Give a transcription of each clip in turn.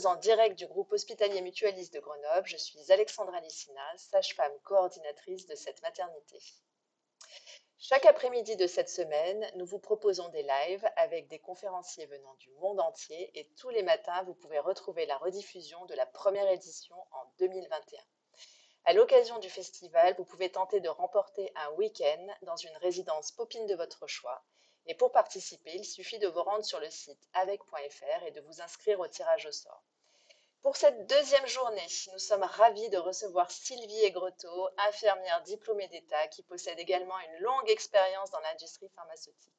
sommes en direct du groupe hospitalier mutualiste de Grenoble. Je suis Alexandra Lissina, sage-femme coordinatrice de cette maternité. Chaque après-midi de cette semaine, nous vous proposons des lives avec des conférenciers venant du monde entier et tous les matins, vous pouvez retrouver la rediffusion de la première édition en 2021. À l'occasion du festival, vous pouvez tenter de remporter un week-end dans une résidence Popine de votre choix. Et pour participer, il suffit de vous rendre sur le site avec.fr et de vous inscrire au tirage au sort. Pour cette deuxième journée, nous sommes ravis de recevoir Sylvie Aigretot, infirmière diplômée d'État qui possède également une longue expérience dans l'industrie pharmaceutique.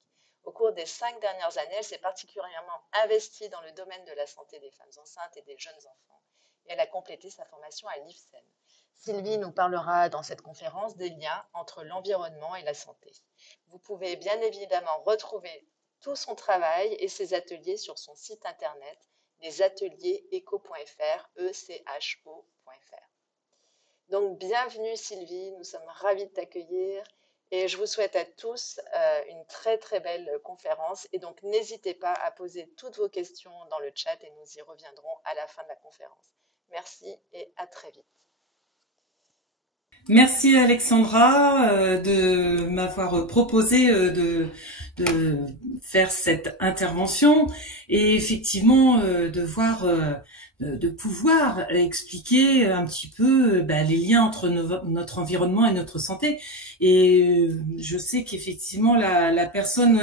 Au cours des 5 dernières années, elle s'est particulièrement investie dans le domaine de la santé des femmes enceintes et des jeunes enfants. Et elle a complété sa formation à l'IFSEN. Sylvie nous parlera dans cette conférence des liens entre l'environnement et la santé. Vous pouvez bien évidemment retrouver tout son travail et ses ateliers sur son site internet lesatelierseco.fr, ECHO.fr. Donc bienvenue Sylvie, nous sommes ravis de t'accueillir et je vous souhaite à tous une très très belle conférence et donc n'hésitez pas à poser toutes vos questions dans le chat et nous y reviendrons à la fin de la conférence. Merci et à très vite. Merci Alexandra de m'avoir proposé de faire cette intervention et effectivement de pouvoir expliquer un petit peu les liens entre notre environnement et notre santé. Et je sais qu'effectivement la personne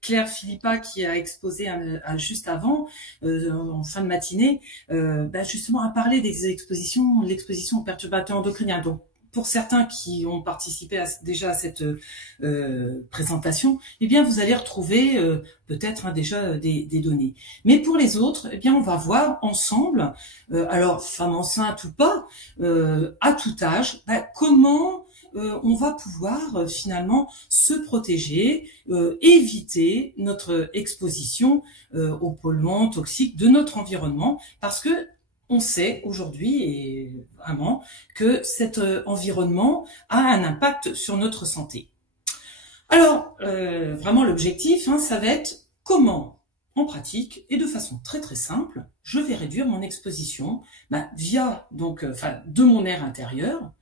Claire Philippa qui a exposé juste avant, en fin de matinée, justement a parlé l'exposition aux perturbateurs endocriniens. Donc pour certains qui ont participé déjà à cette présentation, eh bien vous allez retrouver peut-être déjà des données. Mais pour les autres, eh bien on va voir ensemble, alors femme enceinte ou pas, à tout âge, comment on va pouvoir finalement se protéger, éviter notre exposition aux polluants toxiques de notre environnement, parce que on sait aujourd'hui et vraiment que cet environnement a un impact sur notre santé. Alors, vraiment l'objectif, ça va être comment, en pratique et de façon très très simple, je vais réduire mon exposition via de mon air intérieur,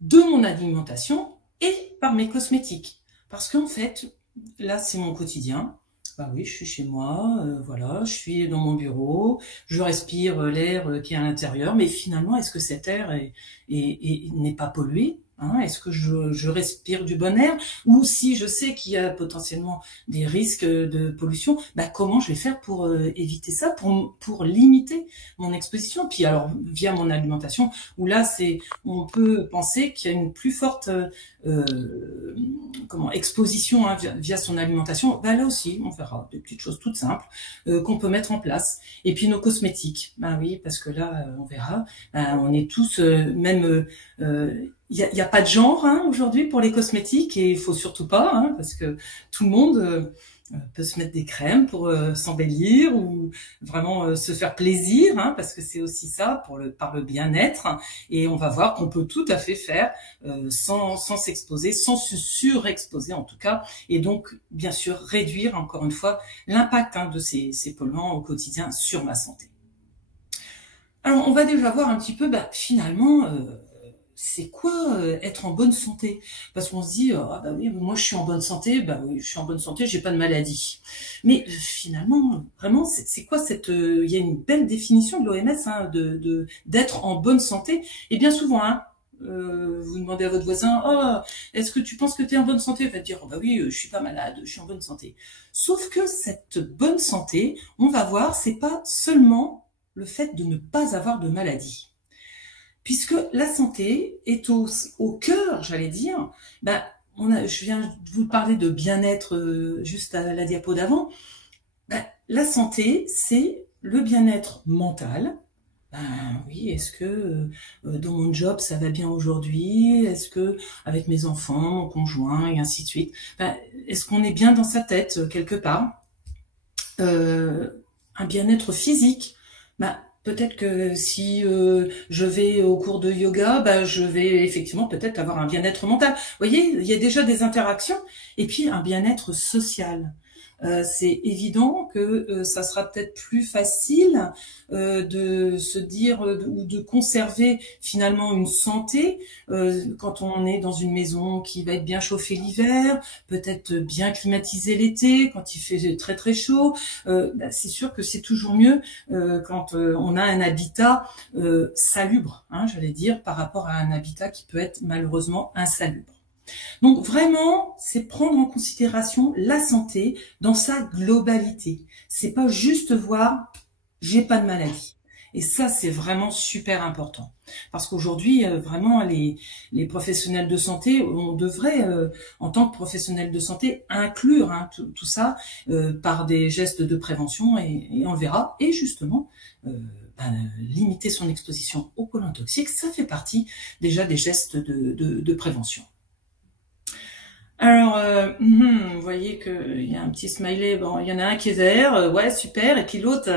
de mon alimentation et par mes cosmétiques. Parce qu'en fait, là c'est mon quotidien. Oui, je suis chez moi, voilà, je suis dans mon bureau, je respire l'air qui est à l'intérieur, mais finalement, est-ce que cet air n'est pas pollué ? Est-ce que je respire du bon air? Ou si je sais qu'il y a potentiellement des risques de pollution, comment je vais faire pour éviter ça, pour limiter mon exposition? Puis alors, via mon alimentation, où là, on peut penser qu'il y a une plus forte exposition via son alimentation. Là aussi, on verra des petites choses toutes simples qu'on peut mettre en place. Et puis nos cosmétiques, oui, parce que là, on verra, on est tous même... Il y a pas de genre aujourd'hui pour les cosmétiques et il faut surtout pas, parce que tout le monde peut se mettre des crèmes pour s'embellir ou vraiment se faire plaisir, parce que c'est aussi ça par le bien-être. Et on va voir qu'on peut tout à fait faire sans s'exposer, sans se surexposer en tout cas, et donc bien sûr réduire encore une fois l'impact de ces polluants au quotidien sur ma santé. Alors on va déjà voir un petit peu finalement c'est quoi être en bonne santé? Parce qu'on se dit oui, moi je suis en bonne santé, oui, je suis en bonne santé, j'ai pas de maladie. Mais finalement, vraiment, c'est quoi il y a une belle définition de l'OMS d'être en bonne santé. Et bien souvent, vous demandez à votre voisin, est-ce que tu penses que tu es en bonne santé? Il va te dire, oui, je suis pas malade, je suis en bonne santé. Sauf que cette bonne santé, on va voir, c'est pas seulement le fait de ne pas avoir de maladie. Puisque la santé est au cœur, j'allais dire, je viens de vous parler de bien-être juste à la diapo d'avant. La santé, c'est le bien-être mental. Oui, est-ce que dans mon job ça va bien aujourd'hui? Est-ce que avec mes enfants, mon conjoint et ainsi de suite, est-ce qu'on est bien dans sa tête quelque part? Un bien-être physique, peut-être que si je vais au cours de yoga, je vais effectivement peut-être avoir un bien-être mental. Vous voyez, il y a déjà des interactions. Et puis un bien-être social. c'est évident que ça sera peut-être plus facile de se dire ou de conserver finalement une santé quand on est dans une maison qui va être bien chauffée l'hiver, peut-être bien climatisée l'été, quand il fait très très chaud. C'est sûr que c'est toujours mieux quand on a un habitat salubre, hein, j'allais dire, par rapport à un habitat qui peut être malheureusement insalubre. Donc vraiment, c'est prendre en considération la santé dans sa globalité. C'est pas juste voir j'ai pas de maladie. Et ça, c'est vraiment super important. Parce qu'aujourd'hui, vraiment, les professionnels de santé, on devrait, en tant que professionnels de santé, inclure hein, tout ça par des gestes de prévention, et on le verra. Et justement, limiter son exposition aux polluants toxiques, ça fait partie déjà des gestes de prévention. Alors, vous voyez qu'il y a un petit smiley, bon, il y en a un qui est vert, ouais, super, et puis l'autre,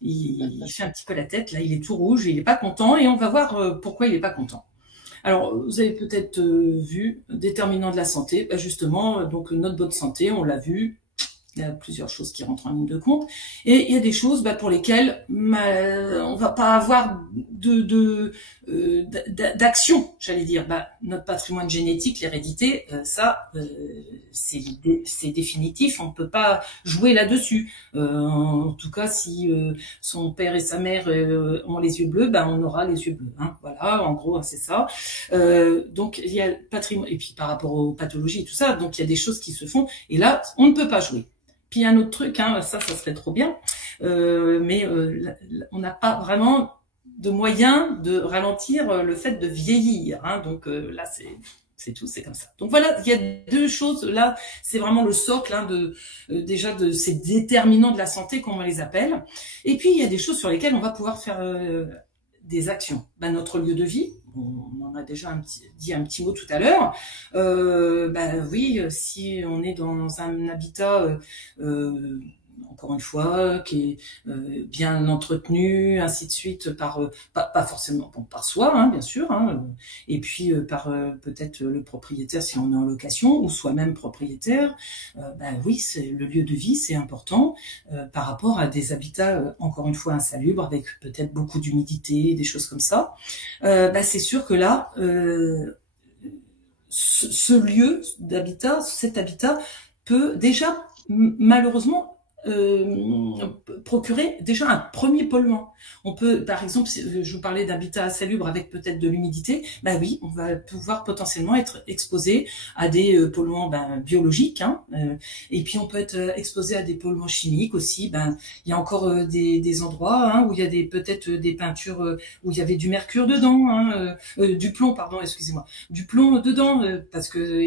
il fait un petit peu la tête, là, il est tout rouge, il est pas content, et on va voir pourquoi il est pas content. Alors, vous avez peut-être vu, déterminant de la santé, justement, donc notre bonne santé, on l'a vu, il y a plusieurs choses qui rentrent en ligne de compte, et il y a des choses pour lesquelles on va pas avoir d'action, j'allais dire. Notre patrimoine génétique, l'hérédité, c'est définitif, on ne peut pas jouer là-dessus. En tout cas, si son père et sa mère ont les yeux bleus, on aura les yeux bleus. Hein. Voilà, en gros, c'est ça. Donc, il y a le patrimoine, et puis par rapport aux pathologies et tout ça, donc il y a des choses qui se font, et là, on ne peut pas jouer. Puis il y a un autre truc, hein, ça serait trop bien, mais on n'a pas vraiment de moyen de ralentir le fait de vieillir. Hein, donc là, c'est tout, c'est comme ça. Donc voilà, il y a deux choses, là, c'est vraiment le socle hein, déjà de ces déterminants de la santé, comme on les appelle. Et puis, il y a des choses sur lesquelles on va pouvoir faire des actions. Notre lieu de vie, on en a déjà dit un petit mot tout à l'heure. Oui, si on est dans un habitat, encore une fois, qui est bien entretenu, ainsi de suite, pas forcément par soi, hein, bien sûr, hein, et puis par peut-être le propriétaire si on est en location, ou soi-même propriétaire. Oui, le lieu de vie, c'est important par rapport à des habitats, encore une fois, insalubres, avec peut-être beaucoup d'humidité, des choses comme ça. C'est sûr que là, ce lieu d'habitat, cet habitat peut déjà, malheureusement, procurer déjà un premier polluant. On peut, par exemple, je vous parlais d'habitat insalubre avec peut-être de l'humidité, oui, on va pouvoir potentiellement être exposé à des polluants biologiques, hein, et puis on peut être exposé à des polluants chimiques aussi. Il y a encore des endroits hein, où il y a peut-être des peintures où il y avait du mercure dedans, hein, du plomb, pardon, excusez-moi, du plomb dedans, parce que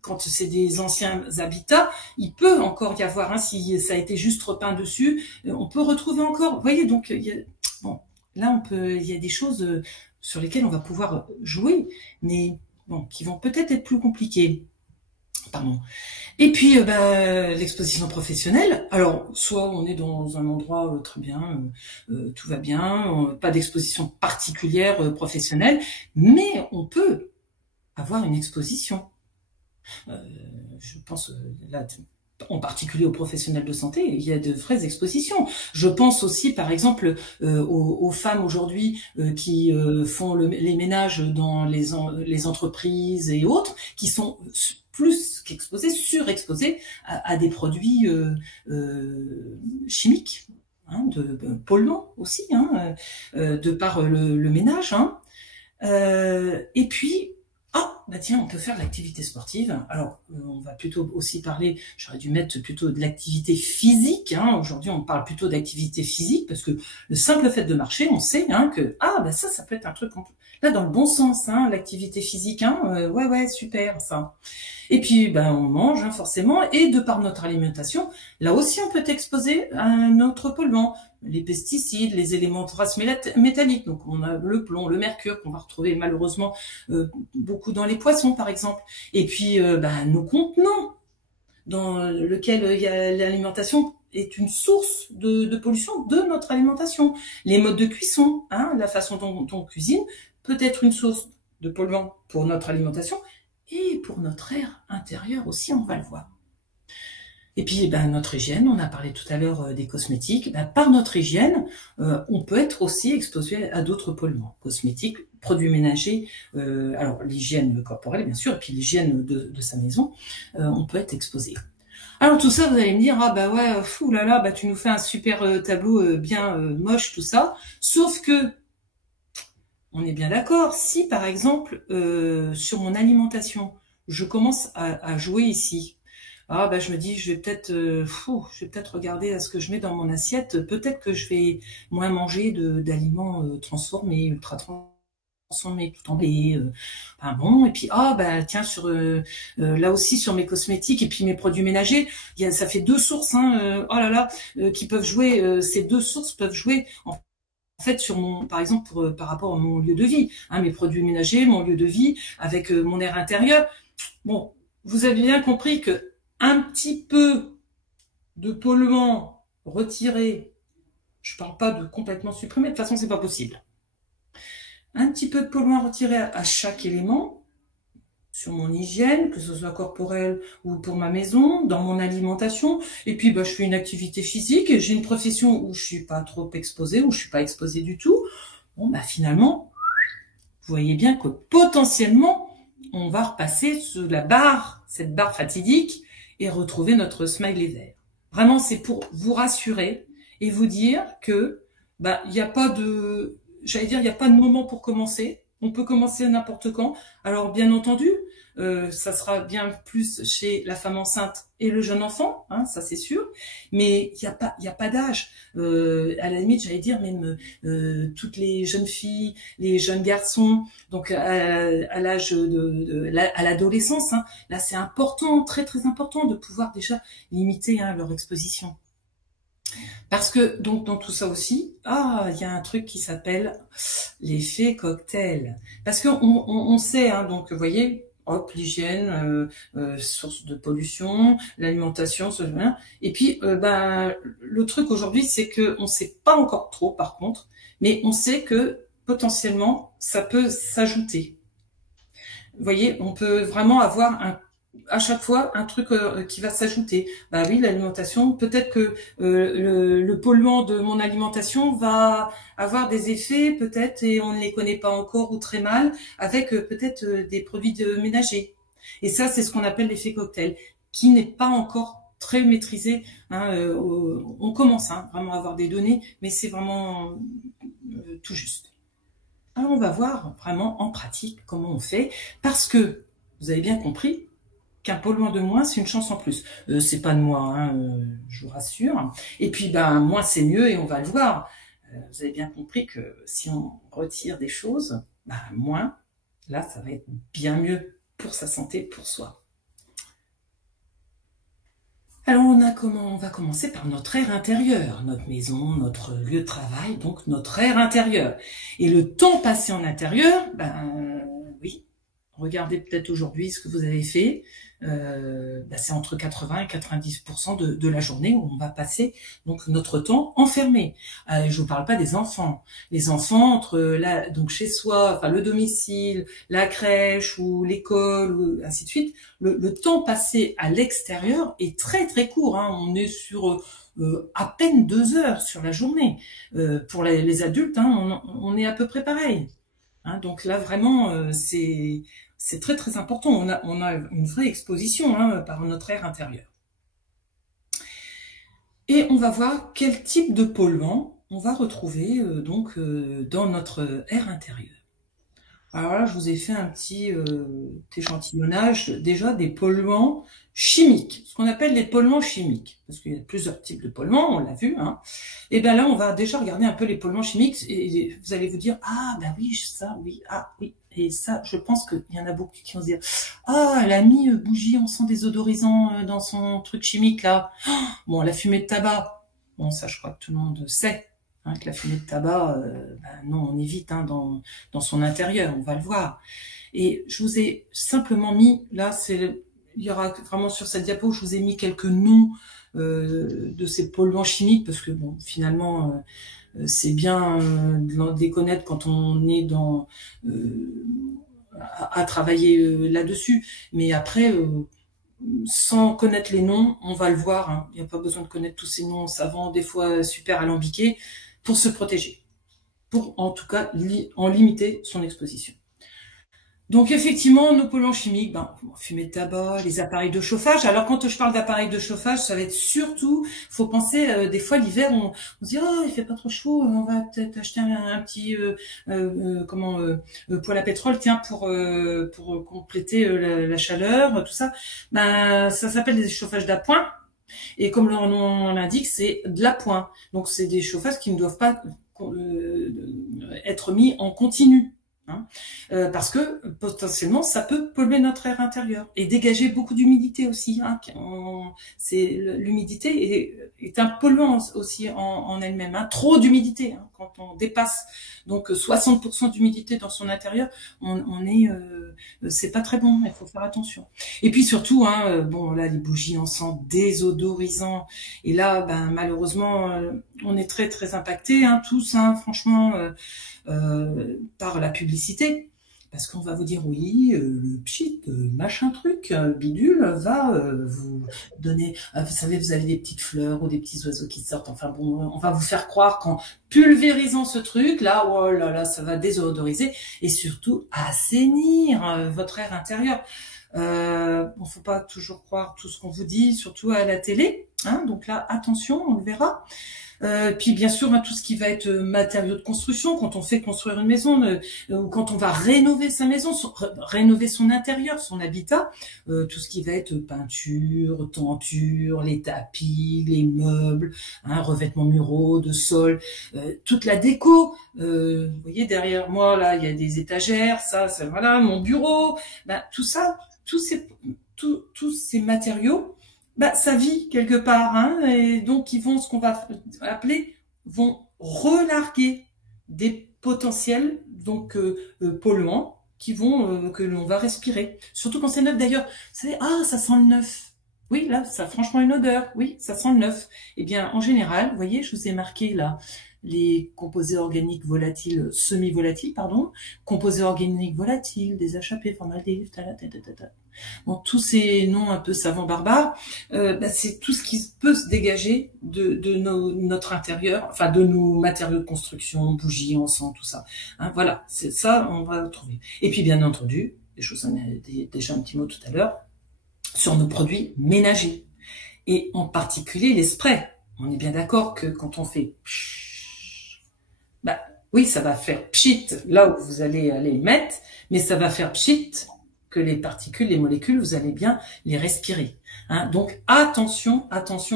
quand c'est des anciens habitats, il peut encore y avoir, hein, si ça a été juste repeint dessus, on peut retrouver encore. Vous voyez, donc là il y a des choses sur lesquelles on va pouvoir jouer, mais qui vont peut-être être plus compliquées. Pardon. Et puis l'exposition professionnelle. Alors soit on est dans un endroit très bien, tout va bien, pas d'exposition particulière professionnelle, mais on peut avoir une exposition. Je pense là en particulier aux professionnels de santé, il y a de vraies expositions. Je pense aussi, par exemple, aux femmes aujourd'hui qui font les ménages dans les entreprises et autres, qui sont plus qu'exposées, surexposées à des produits chimiques, hein, de polluants aussi, hein, de par le ménage. Hein. Et puis, tiens, on peut faire l'activité sportive. Alors, on va plutôt aussi parler, j'aurais dû mettre plutôt de l'activité physique. Hein. Aujourd'hui, on parle plutôt d'activité physique parce que le simple fait de marcher, on sait hein, que ça peut être un truc là dans le bon sens, hein, l'activité physique. Hein, ouais, super ça. Et puis, on mange hein, forcément, et de par notre alimentation, là aussi, on peut être exposé à un autre polluant. Les pesticides, les éléments traces métalliques. Donc, on a le plomb, le mercure qu'on va retrouver malheureusement beaucoup dans les poissons, par exemple. Et puis, nos contenants dans lequel il y a l'alimentation est une source de pollution de notre alimentation. Les modes de cuisson, hein, la façon dont on cuisine, peut être une source de polluants pour notre alimentation et pour notre air intérieur aussi, on va le voir. Et puis, ben, notre hygiène, on a parlé tout à l'heure des cosmétiques. Ben, par notre hygiène, on peut être aussi exposé à d'autres polluants. Cosmétiques, produits ménagers, alors l'hygiène corporelle, bien sûr, et puis l'hygiène de sa maison, on peut être exposé. Alors tout ça, vous allez me dire, ah bah ouais, fou là là, bah tu nous fais un super tableau bien moche, tout ça. Sauf que, on est bien d'accord, si par exemple, sur mon alimentation, je commence à jouer ici, ah bah je me dis, je vais peut-être regarder à ce que je mets dans mon assiette. Peut-être que je vais moins manger d'aliments transformés, ultra transformés, tout en blé. Bon. Et puis ah bah tiens là aussi sur mes cosmétiques et puis mes produits ménagers, ça fait deux sources, hein, oh là là, qui peuvent jouer. Ces deux sources peuvent jouer en fait sur par exemple par rapport à mon lieu de vie, hein, mes produits ménagers, mon lieu de vie avec mon air intérieur. Bon, vous avez bien compris que un petit peu de polluant retiré, je parle pas de complètement supprimer, de toute façon c'est pas possible. Un petit peu de polluant retiré à chaque élément, sur mon hygiène, que ce soit corporelle ou pour ma maison, dans mon alimentation, et puis bah, je fais une activité physique, j'ai une profession où je suis pas trop exposée, où je suis pas exposée du tout, bon bah finalement, vous voyez bien que potentiellement, on va repasser sous la barre, cette barre fatidique, et retrouver notre smiley vert. Vraiment, c'est pour vous rassurer et vous dire que bah il n'y a pas de, j'allais dire, il n'y a pas de moment pour commencer. On peut commencer n'importe quand. Alors bien entendu, ça sera bien plus chez la femme enceinte et le jeune enfant, hein, ça c'est sûr. Mais il y a pas d'âge. À la limite, j'allais dire même toutes les jeunes filles, les jeunes garçons, donc à l'âge à l'adolescence, hein, là c'est important, très très important de pouvoir déjà limiter leur exposition. Parce que, donc, dans tout ça aussi, il y a un truc qui s'appelle l'effet cocktail. Parce on sait, hein, donc, vous voyez, hop, l'hygiène, source de pollution, l'alimentation, et puis, le truc aujourd'hui, c'est que on sait pas encore trop, par contre, mais on sait que, potentiellement, ça peut s'ajouter. Vous voyez, on peut vraiment avoir à chaque fois un truc qui va s'ajouter. Bah oui, l'alimentation, peut-être que le polluant de mon alimentation va avoir des effets, peut-être, et on ne les connaît pas encore ou très mal, avec peut-être des produits ménagers. Et ça, c'est ce qu'on appelle l'effet cocktail, qui n'est pas encore très maîtrisé. On commence vraiment à avoir des données, mais c'est vraiment tout juste. Alors on va voir vraiment en pratique comment on fait, parce que vous avez bien compris qu'un polluant de moins, c'est une chance en plus. C'est pas de moi, je vous rassure. Et puis moins c'est mieux et on va le voir. Vous avez bien compris que si on retire des choses, moins, là ça va être bien mieux pour sa santé, pour soi. Alors on va commencer par notre air intérieur, notre maison, notre lieu de travail, donc notre air intérieur. Et le temps passé en intérieur, oui, regardez peut-être aujourd'hui ce que vous avez fait. C'est entre 80 et 90% de la journée où on va passer donc notre temps enfermé. Je vous parle pas des enfants. Les enfants donc chez soi, enfin le domicile, la crèche ou l'école, ou ainsi de suite. Le temps passé à l'extérieur est très très court. On est sur à peine 2 heures sur la journée. Pour les adultes, on est à peu près pareil. Donc là vraiment c'est très très important. On a une vraie exposition par notre air intérieur. Et on va voir quel type de polluant on va retrouver dans notre air intérieur. Alors là, je vous ai fait un petit échantillonnage déjà des polluants chimiques, ce qu'on appelle les polluants chimiques, parce qu'il y a plusieurs types de polluants, on l'a vu. Et bien là, on va déjà regarder un peu les polluants chimiques, et vous allez vous dire, oui, ça, oui, oui. Et ça, je pense qu'il y en a beaucoup qui vont se dire, elle a mis bougie, on sent désodorisant dans son truc chimique là. Bon, la fumée de tabac, bon ça je crois que tout le monde sait. Que la fumée de tabac, non, on évite dans son intérieur, on va le voir. Et je vous ai simplement mis, là, il y aura vraiment sur cette diapo, je vous ai mis quelques noms de ces polluants chimiques, parce que bon, finalement, c'est bien de les connaître quand on est à travailler là-dessus. Mais après, sans connaître les noms, on va le voir, hein. Il n'y a pas besoin de connaître tous ces noms savants, des fois super alambiqués, pour se protéger, pour en tout cas en limiter son exposition. Donc effectivement, nos polluants chimiques, fumée de tabac, les appareils de chauffage. Alors quand je parle d'appareils de chauffage, ça va être surtout, faut penser, des fois l'hiver, on se dit il fait pas trop chaud, on va peut-être acheter un petit poêle à pétrole, tiens pour compléter la chaleur, tout ça. Ça s'appelle des chauffages d'appoint. Et comme leur nom l'indique, c'est de l'appoint. Donc c'est des chauffages qui ne doivent pas être mis en continu. Parce que potentiellement ça peut polluer notre air intérieur et dégager beaucoup d'humidité aussi. L'humidité est un polluant aussi en elle-même. Trop d'humidité, quand on dépasse donc 60% d'humidité dans son intérieur, c'est pas très bon. Il faut faire attention. Et puis surtout, là les bougies encens désodorisants. Et là, malheureusement, on est très très impactés, tous, franchement. Par la publicité, parce qu'on va vous dire oui, le pchit, machin truc, bidule va vous donner, vous savez, vous avez des petites fleurs ou des petits oiseaux qui sortent, enfin bon, on va vous faire croire qu'en pulvérisant ce truc, là, oh là là, ça va désodoriser et surtout assainir votre air intérieur. Faut pas toujours croire tout ce qu'on vous dit, surtout à la télé, donc là, attention, on le verra. Puis bien sûr, tout ce qui va être matériaux de construction, quand on fait construire une maison, ou quand on va rénover sa maison, rénover son intérieur, son habitat, tout ce qui va être peinture, tenture, les tapis, les meubles, revêtements muraux, de sol, toute la déco. Vous voyez derrière moi là, il y a des étagères, ça voilà, mon bureau, tout ça, tous ces matériaux. Ça vit quelque part, et donc ils vont, ce qu'on va appeler, vont relarguer des potentiels donc polluants que l'on va respirer. Surtout quand c'est neuf. D'ailleurs, vous savez, ça sent le neuf. Oui, là, ça a franchement une odeur. Oui, ça sent le neuf. Eh bien, en général, vous voyez, je vous ai marqué là les composés organiques volatiles, semi-volatiles, composés organiques volatiles, des HAP, formaldéhyde, bon, tous ces noms un peu savants barbares, c'est tout ce qui peut se dégager de notre intérieur, enfin de nos matériaux de construction, bougies, encens, tout ça. Voilà, c'est ça, on va trouver. Et puis bien entendu, je vous en ai déjà un petit mot tout à l'heure, sur nos produits ménagers. Et en particulier les sprays. On est bien d'accord que quand on fait oui, ça va faire pchit là où vous allez le mettre, mais ça va faire pchit que les particules, les molécules, vous allez bien les respirer. Donc attention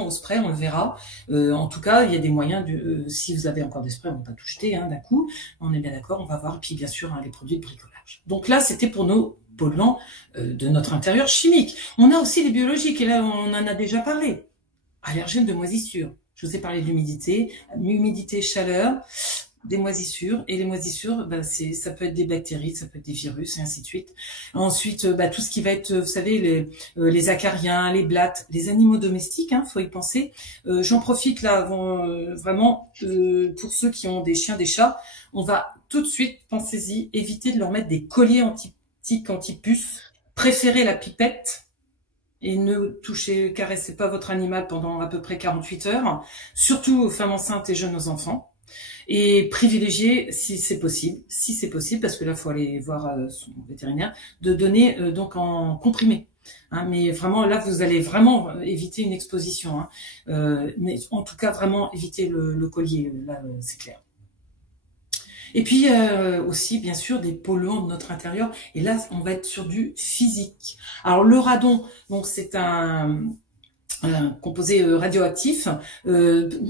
au spray, on le verra. En tout cas, il y a des moyens, si vous avez encore des sprays, on ne va pas tout jeter d'un coup. On est bien d'accord, on va voir. Et puis bien sûr, les produits de bricolage. Donc là, c'était pour nos polluants de notre intérieur chimique. On a aussi les biologiques, et là, on en a déjà parlé. Allergènes de moisissure. Je vous ai parlé de l'humidité, chaleur, des moisissures. Et les moisissures, ça peut être des bactéries, ça peut être des virus, et ainsi de suite. Ensuite, tout ce qui va être, vous savez, les acariens, les blattes, les animaux domestiques, faut y penser. J'en profite là, vraiment, pour ceux qui ont des chiens, des chats, on va tout de suite, pensez-y, éviter de leur mettre des colliers anti-tiques, anti-puces, préférez la pipette, et ne caressez pas votre animal pendant à peu près 48 heures, surtout aux femmes enceintes et jeunes aux enfants. Et privilégier, si c'est possible, parce que là, il faut aller voir son vétérinaire, de donner donc en comprimé. Mais vraiment, là, vous allez vraiment éviter une exposition. Mais en tout cas, vraiment éviter le collier, là, c'est clair. Et puis aussi, bien sûr, des polluants de notre intérieur. Et là, on va être sur du physique. Alors, le radon, donc c'est un composé radioactif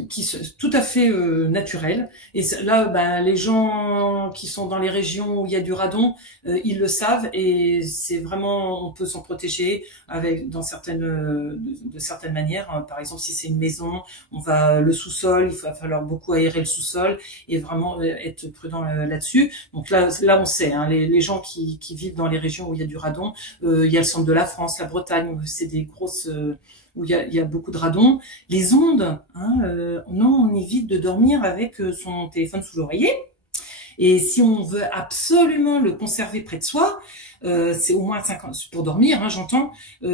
qui tout à fait naturel. Et là, les gens qui sont dans les régions où il y a du radon, ils le savent, et c'est vraiment, on peut s'en protéger de certaines manières. Par exemple, si c'est une maison, le sous-sol, il va falloir beaucoup aérer le sous-sol et vraiment être prudent là-dessus. Donc là on sait, les gens qui vivent dans les régions où il y a du radon, il y a le centre de la France, la Bretagne, où c'est des grosses où il y a beaucoup de radon. Les ondes, non, on évite de dormir avec son téléphone sous l'oreiller. Et si on veut absolument le conserver près de soi, c'est au moins 50, pour dormir, hein, j'entends,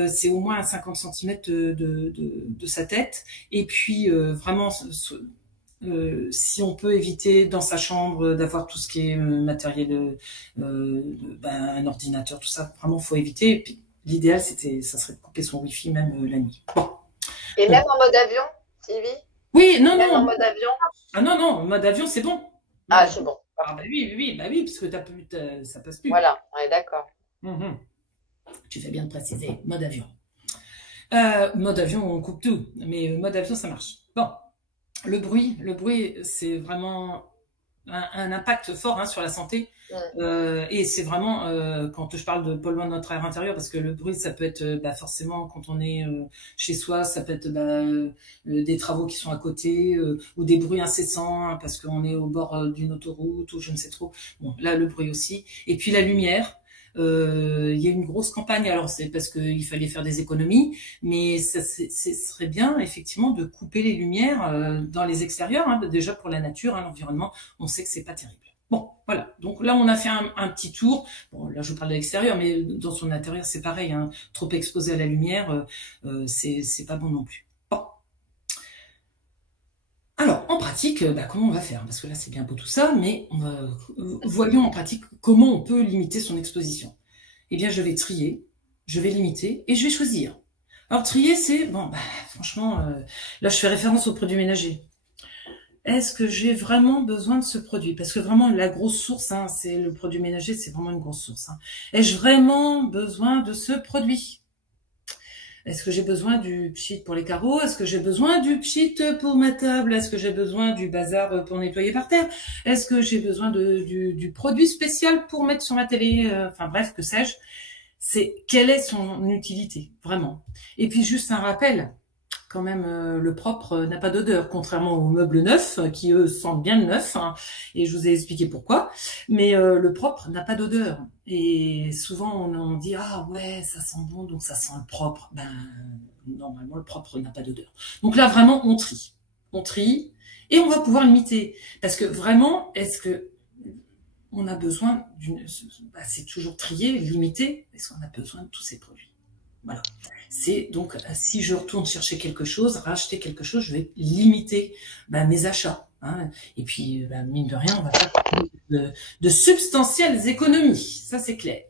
c'est au moins à 50 centimètres de sa tête. Et puis vraiment, si on peut éviter dans sa chambre d'avoir tout ce qui est matériel, un ordinateur, tout ça, vraiment faut éviter. Et puis, l'idéal, ça serait de couper son wifi même la nuit. Bon. Et même en mode avion, Sylvie? Oui, non, Même en non. mode avion? Ah non, non, mode avion, c'est bon. Ah, c'est bon. Ah bah oui, parce que ça passe plus. Voilà, on est d'accord. Tu fais bien de préciser, mode avion. Mode avion, on coupe tout, mais mode avion, ça marche. Bon, le bruit, c'est vraiment un impact fort hein, sur la santé. Et c'est vraiment quand je parle de polluants de notre air intérieur, parce que le bruit, ça peut être forcément quand on est chez soi, ça peut être des travaux qui sont à côté, ou des bruits incessants hein, parce qu'on est au bord d'une autoroute ou je ne sais trop. Bon, là, le bruit aussi. Et puis la lumière. Il y a une grosse campagne, alors c'est parce qu'il fallait faire des économies, mais ce serait bien effectivement de couper les lumières dans les extérieurs, hein, déjà pour la nature, hein, l'environnement, on sait que c'est pas terrible. Bon, voilà, donc là on a fait un petit tour, bon là je vous parle de l'extérieur, mais dans son intérieur c'est pareil, hein, trop exposé à la lumière, c'est pas bon non plus. Bon. Alors, en pratique, comment on va faire? Parce que là, c'est bien beau tout ça, mais voyons en pratique comment on peut limiter son exposition. Eh bien, je vais trier, je vais limiter et je vais choisir. Alors, trier, c'est, franchement, là, je fais référence aux produits ménagers. Est-ce que j'ai vraiment besoin de ce produit? Parce que vraiment, la grosse source, hein, c'est le produit ménager, c'est vraiment une grosse source. Hein. Ai-je vraiment besoin de ce produit? Est-ce que j'ai besoin du pchit pour les carreaux? Est-ce que j'ai besoin du pchit pour ma table? Est-ce que j'ai besoin du bazar pour nettoyer par terre? Est-ce que j'ai besoin du produit spécial pour mettre sur ma télé? Enfin bref, que sais-je? Quelle est son utilité, vraiment? Et puis juste un rappel, quand même, le propre n'a pas d'odeur, contrairement aux meubles neufs, qui eux sentent bien le neuf, hein, et je vous ai expliqué pourquoi, mais le propre n'a pas d'odeur. Et souvent on dit ah ouais ça sent bon donc ça sent le propre. Ben normalement le propre n'a pas d'odeur. Donc là vraiment on trie et on va pouvoir limiter parce que vraiment est-ce que on a besoin c'est toujours trier, limiter, est-ce qu'on a besoin de tous ces produits? Voilà. C'est donc si je retourne chercher quelque chose, racheter quelque chose, je vais limiter mes achats. Hein. Et puis, mine de rien, on va faire de substantielles économies, ça c'est clair.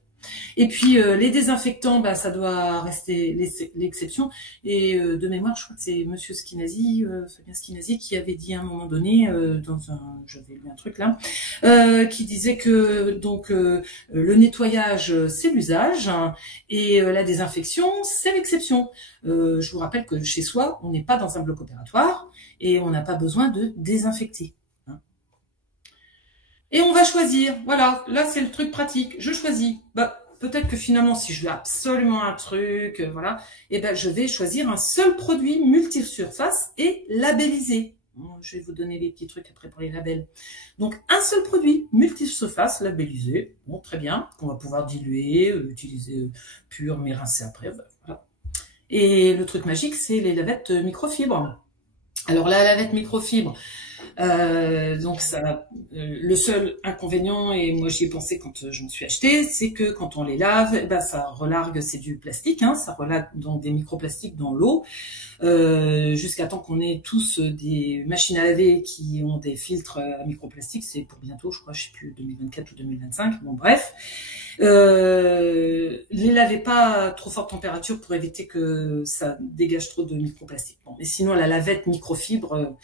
Et puis les désinfectants, ça doit rester l'exception. Et de mémoire, je crois que c'est Monsieur Skinazi, Fabien Skinazi, qui avait dit à un moment donné, j'avais lu un truc là, qui disait que donc le nettoyage c'est l'usage hein, et la désinfection c'est l'exception. Je vous rappelle que chez soi, on n'est pas dans un bloc opératoire et on n'a pas besoin de désinfecter. Et on va choisir. Voilà, là c'est le truc pratique. Je choisis. Peut-être que finalement, si je veux absolument un truc, voilà, je vais choisir un seul produit multisurface et labellisé. Bon, je vais vous donner les petits trucs après pour les labels. Donc un seul produit multisurface labellisé. Bon, très bien, qu'on va pouvoir diluer, utiliser pur, mais rincer après. Voilà. Et le truc magique, c'est les lavettes microfibres. Alors la lavette microfibre. Donc ça, le seul inconvénient, et moi j'y ai pensé quand je me suis acheté, c'est que quand on les lave, ça relargue, c'est du plastique, hein, ça relargue donc des microplastiques dans l'eau, jusqu'à temps qu'on ait tous des machines à laver qui ont des filtres à microplastiques, c'est pour bientôt, je crois, je sais plus, 2024 ou 2025, bon bref. Les lavez pas à trop forte température pour éviter que ça dégage trop de microplastiques. Bon, mais sinon la lavette microfibre,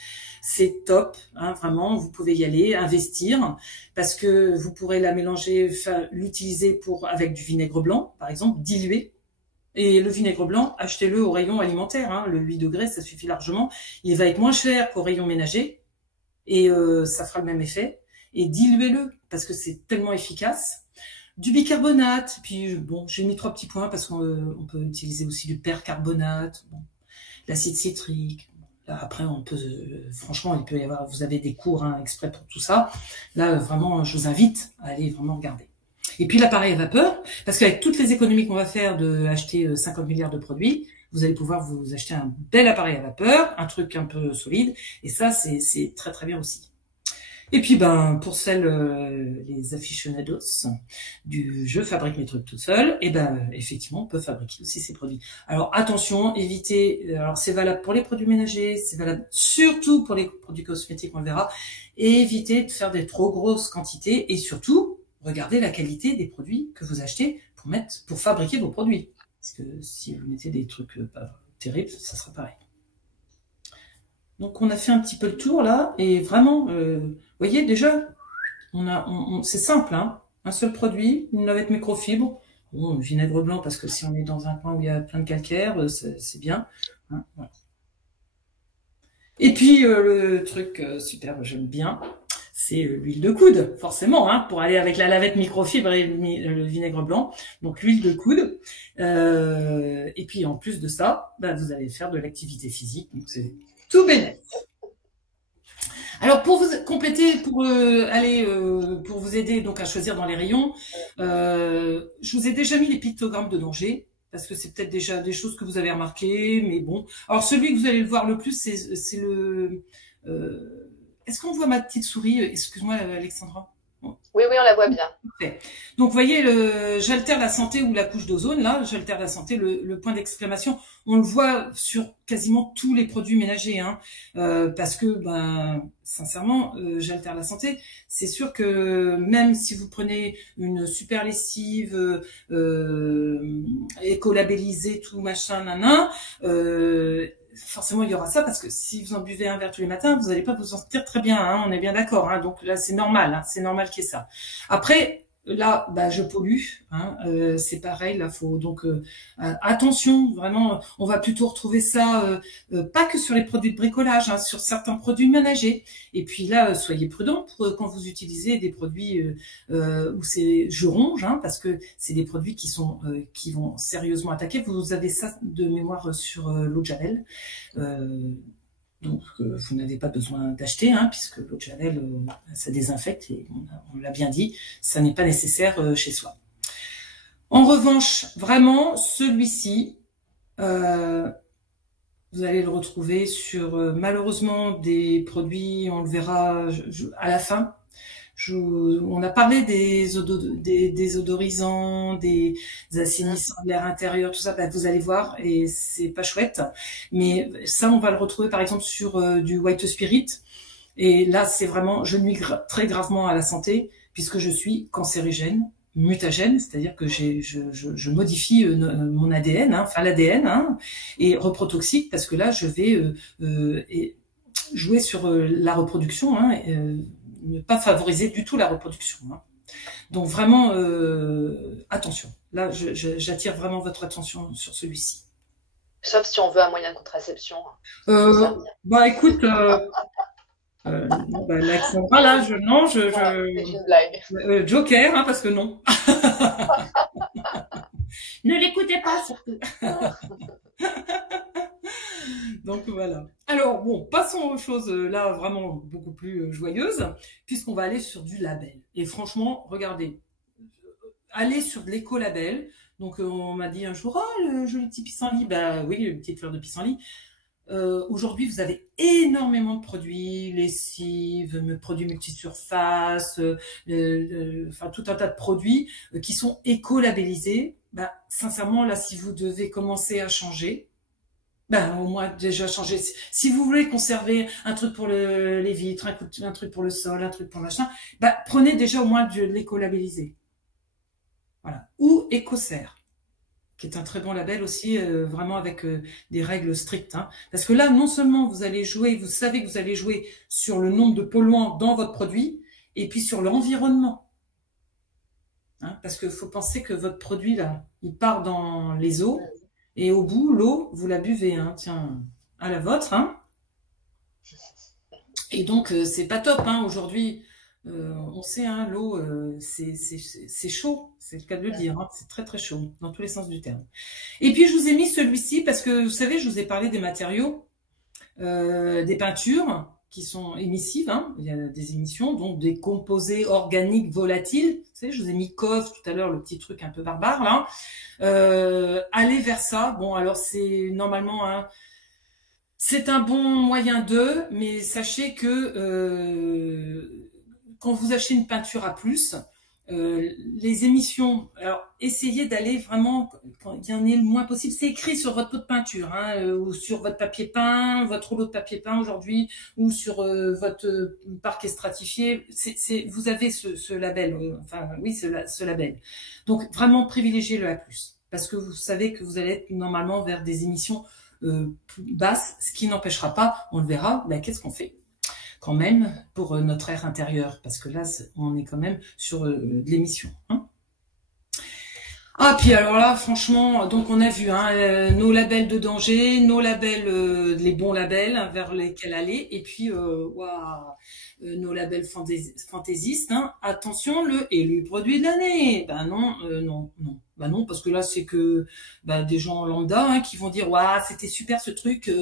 c'est top, hein, vraiment. Vous pouvez y aller, investir, parce que vous pourrez la mélanger, l'utiliser avec du vinaigre blanc, par exemple, dilué. Et le vinaigre blanc, achetez-le au rayon alimentaire. Hein, le 8 degrés, ça suffit largement. Il va être moins cher qu'au rayon ménager, et ça fera le même effet. Et diluez-le, parce que c'est tellement efficace. Du bicarbonate, puis bon, j'ai mis 3 petits points parce qu'on peut utiliser aussi du percarbonate, bon, l'acide citrique. Là, après, on peut, franchement, il peut y avoir, vous avez des cours hein, exprès pour tout ça. Là, vraiment, je vous invite à aller vraiment regarder. Et puis l'appareil à vapeur, parce qu'avec toutes les économies qu'on va faire de acheter 50 milliards de produits, vous allez pouvoir vous acheter un bel appareil à vapeur, un truc un peu solide, et ça, c'est très très bien aussi. Et puis ben pour celles les aficionados du je fabrique mes trucs toute seule, et ben effectivement on peut fabriquer aussi ces produits. Alors attention, évitez. Alors c'est valable pour les produits ménagers, c'est valable surtout pour les produits cosmétiques, on le verra. Et évitez de faire des trop grosses quantités et surtout regardez la qualité des produits que vous achetez pour fabriquer vos produits. Parce que si vous mettez des trucs pas terribles, ça sera pareil. Donc on a fait un petit peu le tour là, et vraiment, vous voyez déjà, c'est simple, hein. Un seul produit, une lavette microfibre, bon, vinaigre blanc parce que si on est dans un coin où il y a plein de calcaire, c'est bien. Hein, voilà. Et puis le truc super, j'aime bien, c'est l'huile de coude, forcément, hein, pour aller avec la lavette microfibre et le vinaigre blanc. Donc l'huile de coude. Et puis en plus de ça, bah, vous allez faire de l'activité physique. Donc c'est tout bénef. Alors pour vous compléter, pour vous aider donc à choisir dans les rayons, je vous ai déjà mis les pictogrammes de danger parce que c'est peut-être déjà des choses que vous avez remarquées, mais bon. Alors celui que vous allez le voir le plus, c'est le. Est-ce qu'on voit ma petite souris? Excuse-moi, Alexandra. Oui, oui, on la voit bien. Parfait. Donc, vous voyez, j'altère la santé ou la couche d'ozone, là, j'altère la santé, le point d'exclamation, on le voit sur quasiment tous les produits ménagers, hein, parce que, ben, sincèrement, j'altère la santé. C'est sûr que même si vous prenez une super lessive, écolabellisée, tout machin, nanan, forcément il y aura ça parce que si vous en buvez un verre tous les matins, vous n'allez pas vous sentir très bien, hein, on est bien d'accord, hein, donc là c'est normal, hein, c'est normal qu'il y ait ça. Après, là, bah, je pollue, hein, c'est pareil, là faut donc attention, vraiment, on va plutôt retrouver ça pas que sur les produits de bricolage, hein, sur certains produits ménagers. Et puis là, soyez prudents quand vous utilisez des produits où c'est je ronge, hein, parce que c'est des produits qui vont sérieusement attaquer. Vous avez ça de mémoire sur l'eau de Javel. Donc, vous n'avez pas besoin d'acheter, hein, puisque l'eau de Javel, ça désinfecte, et on l'a bien dit, ça n'est pas nécessaire chez soi. En revanche, vraiment, celui-ci, vous allez le retrouver sur, malheureusement, des produits, on le verra à la fin. On a parlé des odorisants, des assainissants de l'air intérieur, tout ça, bah, vous allez voir, et c'est pas chouette. Mais ça, on va le retrouver par exemple sur du White Spirit. Et là, c'est vraiment, je nuis très gravement à la santé, puisque je suis cancérigène, mutagène, c'est-à-dire que je modifie mon ADN, hein, enfin l'ADN, hein, et reprotoxique, parce que là, je vais jouer sur la reproduction, hein, ne pas favoriser du tout la reproduction, hein. Donc vraiment, attention. Là, j'attire vraiment votre attention sur celui-ci. Sauf si on veut un moyen de contraception. Bah écoute, non, bah, Alexandra, là, non, Voilà, c'est une blague. Joker, hein, parce que non. Ne l'écoutez pas, surtout. Donc voilà. Alors bon, passons aux choses là vraiment beaucoup plus joyeuses, puisqu'on va aller sur du label. Et franchement, regardez, allez sur de l'écolabel. Donc on m'a dit un jour, oh le joli petit pissenlit, bah oui, une petite fleur de pissenlit. Aujourd'hui, vous avez énormément de produits, lessives, produits multisurface, enfin tout un tas de produits qui sont écolabellisés. Bah, sincèrement, là, si vous devez commencer à changer, ben, au moins déjà changer. Si vous voulez conserver un truc pour les vitres, un truc pour le sol, un truc pour machin, ben, prenez déjà au moins de l'écolabellisé. Voilà. Ou Écocert, qui est un très bon label aussi, vraiment avec des règles strictes, hein. Parce que là, non seulement vous allez jouer, vous savez que vous allez jouer sur le nombre de polluants dans votre produit, et puis sur l'environnement. Hein, parce qu'il faut penser que votre produit, là, il part dans les eaux, et au bout, l'eau, vous la buvez, hein, tiens, à la vôtre, hein. Et donc, c'est pas top, hein, aujourd'hui. On sait, hein, l'eau, c'est chaud, c'est le cas de le dire, hein, c'est très très chaud, dans tous les sens du terme. Et puis, je vous ai mis celui-ci, parce que, vous savez, je vous ai parlé des matériaux, des peintures, qui sont émissives, hein, il y a des émissions, donc des composés organiques volatiles. Vous savez, je vous ai mis COF tout à l'heure, le petit truc un peu barbare, là. Allez vers ça. Bon, alors c'est normalement c'est un bon moyen mais sachez que quand vous achetez une peinture à plus, les émissions, alors essayez d'aller vraiment, quand il y en ait le moins possible, c'est écrit sur votre pot de peinture, hein, ou sur votre papier peint, votre rouleau de papier peint aujourd'hui, ou sur votre parquet stratifié, vous avez ce label, enfin oui, ce label. Donc vraiment privilégiez le A+, parce que vous savez que vous allez être normalement vers des émissions plus basses, ce qui n'empêchera pas, on le verra, ben, qu'est-ce qu'on fait quand même pour notre air intérieur, parce que là, on est quand même sur de l'émission. Hein. Ah, puis alors là, franchement, donc on a vu hein, nos labels de danger, nos labels, les bons labels hein, vers lesquels aller, et puis nos labels fantaisistes. Hein. Attention, le élu produit de l'année. Ben non, non, non. Bah non, parce que là c'est que des gens lambda hein, qui vont dire waouh c'était super ce truc.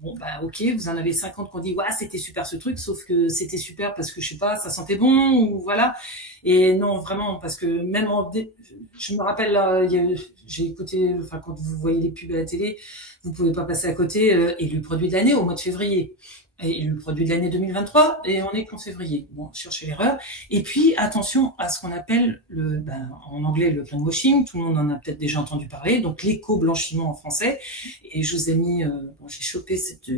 Bon bah ok, vous en avez 50 qui ont dit waouh c'était super ce truc, sauf que c'était super parce que je sais pas, ça sentait bon ou voilà. Et non vraiment parce que même je me rappelle là, j'ai écouté, enfin quand vous voyez les pubs à la télé, vous pouvez pas passer à côté élu produit de l'année au mois de février. Et le produit de l'année 2023, et on est qu'en février. Bon, cherchez l'erreur. Et puis, attention à ce qu'on appelle en anglais, le greenwashing. Tout le monde en a peut-être déjà entendu parler. Donc, l'éco-blanchiment en français. Et je vous ai mis, j'ai chopé cette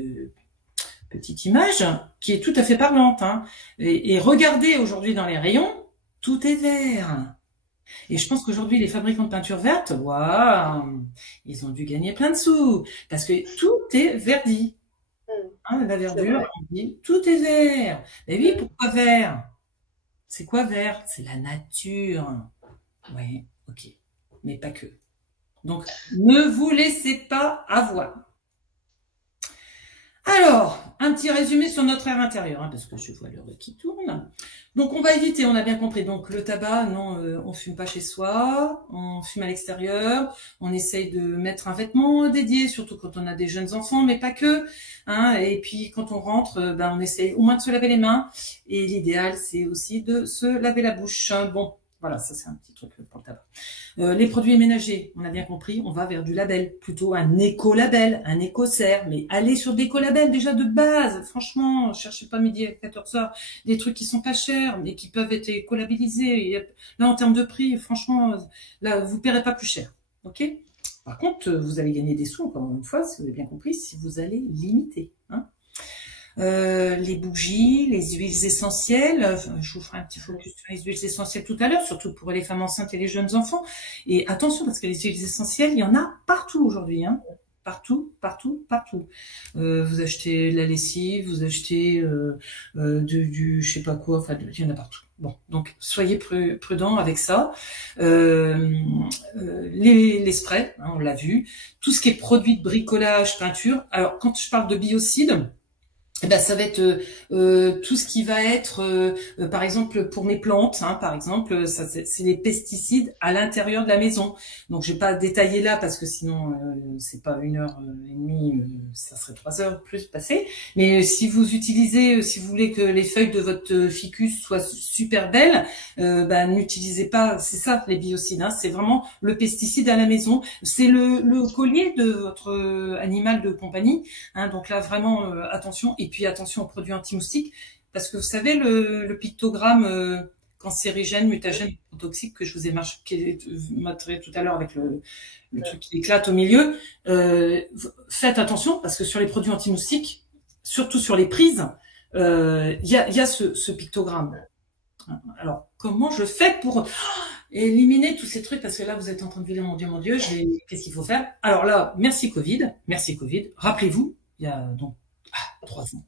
petite image qui est tout à fait parlante. Hein. Et regardez aujourd'hui dans les rayons, tout est vert. Et je pense qu'aujourd'hui, les fabricants de peinture verte, waouh, ils ont dû gagner plein de sous. Parce que tout est verdi. Hein, la verdure, on dit tout est vert. Mais oui, pourquoi vert? C'est quoi vert? C'est la nature. Oui, ok. Mais pas que. Donc, ne vous laissez pas avoir. Alors, un petit résumé sur notre air intérieur, hein, parce que je vois l'heure qui tourne. Donc, on va éviter, on a bien compris. Donc, le tabac, non, on fume pas chez soi, on fume à l'extérieur. On essaye de mettre un vêtement dédié, surtout quand on a des jeunes enfants, mais pas que. Hein, et puis, quand on rentre, on essaye au moins de se laver les mains. Et l'idéal, c'est aussi de se laver la bouche. Bon, voilà, ça c'est un petit truc pour le tabac. Les produits ménagers, on a bien compris, on va vers du label, plutôt un éco-label, un éco-serre, mais allez sur des éco-labels déjà de base, franchement, cherchez pas midi à 14h, des trucs qui sont pas chers, mais qui peuvent être éco-labellisés. Là, en termes de prix, franchement, là, vous paierez pas plus cher, ok? Par contre, vous allez gagner des sous, encore une fois, si vous avez bien compris, si vous allez limiter, hein. Les bougies, les huiles essentielles, je vous ferai un petit focus sur les huiles essentielles tout à l'heure, surtout pour les femmes enceintes et les jeunes enfants. Et attention, parce que les huiles essentielles, il y en a partout aujourd'hui, hein. Partout, partout, partout. Vous achetez de la lessive, vous achetez du je sais pas quoi, enfin il y en a partout. Bon, donc soyez prudents avec ça. Les sprays, hein, on l'a vu. Tout ce qui est produit de bricolage, peinture. Alors quand je parle de biocides, ça va être tout ce qui va être, par exemple, pour mes plantes, hein, par exemple, ça c'est les pesticides à l'intérieur de la maison. Donc, je vais pas détailler là parce que sinon, c'est pas 1h30, ça serait 3 heures plus passées. Mais si vous utilisez, si vous voulez que les feuilles de votre ficus soient super belles, n'utilisez pas, c'est ça les biocides. Hein, c'est vraiment le pesticide à la maison. C'est le collier de votre animal de compagnie. Hein, donc là, vraiment, attention. Et puis attention aux produits anti-moustiques, parce que vous savez le pictogramme cancérigène, mutagène, toxique que je vous ai montré tout à l'heure avec le truc qui éclate au milieu. Faites attention, parce que sur les produits anti-moustiques, surtout sur les prises, il y a ce pictogramme. Alors, comment je fais pour éliminer tous ces trucs, parce que là, vous êtes en train de dire, mon Dieu, qu'est-ce qu'il faut faire? Alors là, merci Covid. Rappelez-vous, il y a donc 3 ans.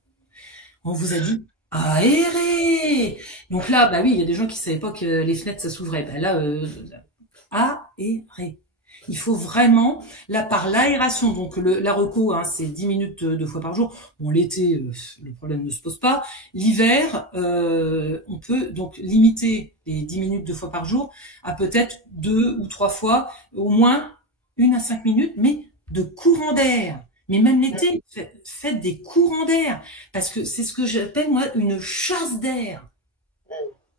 On vous a dit aérer. Donc là, oui, il y a des gens qui savaient pas que les fenêtres ça s'ouvrait. Aérer. Il faut vraiment, là, par l'aération, donc la reco, hein, c'est 10 minutes 2 fois par jour. Bon, l'été, le problème ne se pose pas. L'hiver, on peut donc limiter les 10 minutes 2 fois par jour à peut-être 2 ou 3 fois, au moins 1 à 5 minutes, mais de courant d'air. Mais même l'été, faites des courants d'air, parce que c'est ce que j'appelle, moi, une chasse d'air.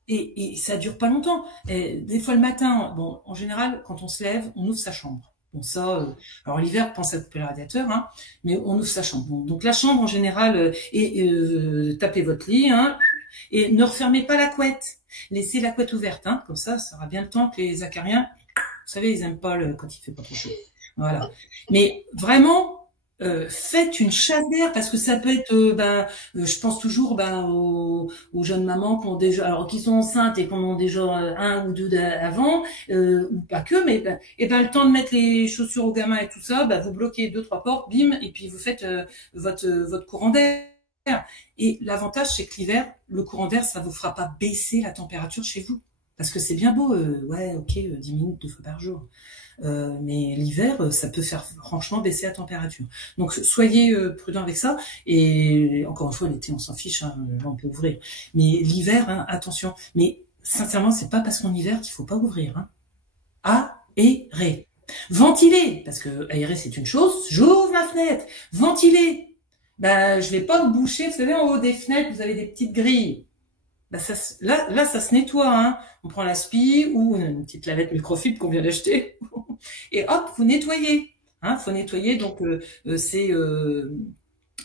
Et ça dure pas longtemps. Et des fois, le matin, bon, en général, quand on se lève, on ouvre sa chambre. Bon, ça, alors l'hiver, pensez à couper le radiateur, hein, mais on ouvre sa chambre. Bon, donc la chambre, en général, tapez votre lit, hein, Et ne refermez pas la couette. Laissez la couette ouverte, hein. Comme ça aura bien le temps que les acariens, vous savez, ils aiment pas quand il fait pas trop chaud. Voilà. Mais vraiment, faites une chasse d'air parce que ça peut être, je pense toujours aux jeunes mamans qui ont déjà, alors qui sont enceintes et qui en ont déjà un ou deux avant, ou pas que, mais le temps de mettre les chaussures aux gamins et tout ça, vous bloquez 2-3 portes, bim, et puis vous faites votre courant d'air. Et l'avantage, c'est que l'hiver, le courant d'air, ça vous fera pas baisser la température chez vous. Parce que c'est bien beau, 10 minutes 2 fois par jour. Mais l'hiver, ça peut faire franchement baisser la température. Donc soyez prudents avec ça. Et encore une fois, l'été, on s'en fiche, hein, là on peut ouvrir. Mais l'hiver, hein, attention. Mais sincèrement, c'est pas parce qu'on hiver qu'il faut pas ouvrir. Hein. Aérer. Ventiler, parce que aérer c'est une chose. J'ouvre ma fenêtre. Ventiler. Je vais pas vous boucher. Vous savez, en haut des fenêtres, vous avez des petites grilles. Là, ça se nettoie. Hein. On prend la spie ou une petite lavette microfibre qu'on vient d'acheter et hop, vous nettoyez. Hein, faut nettoyer donc ces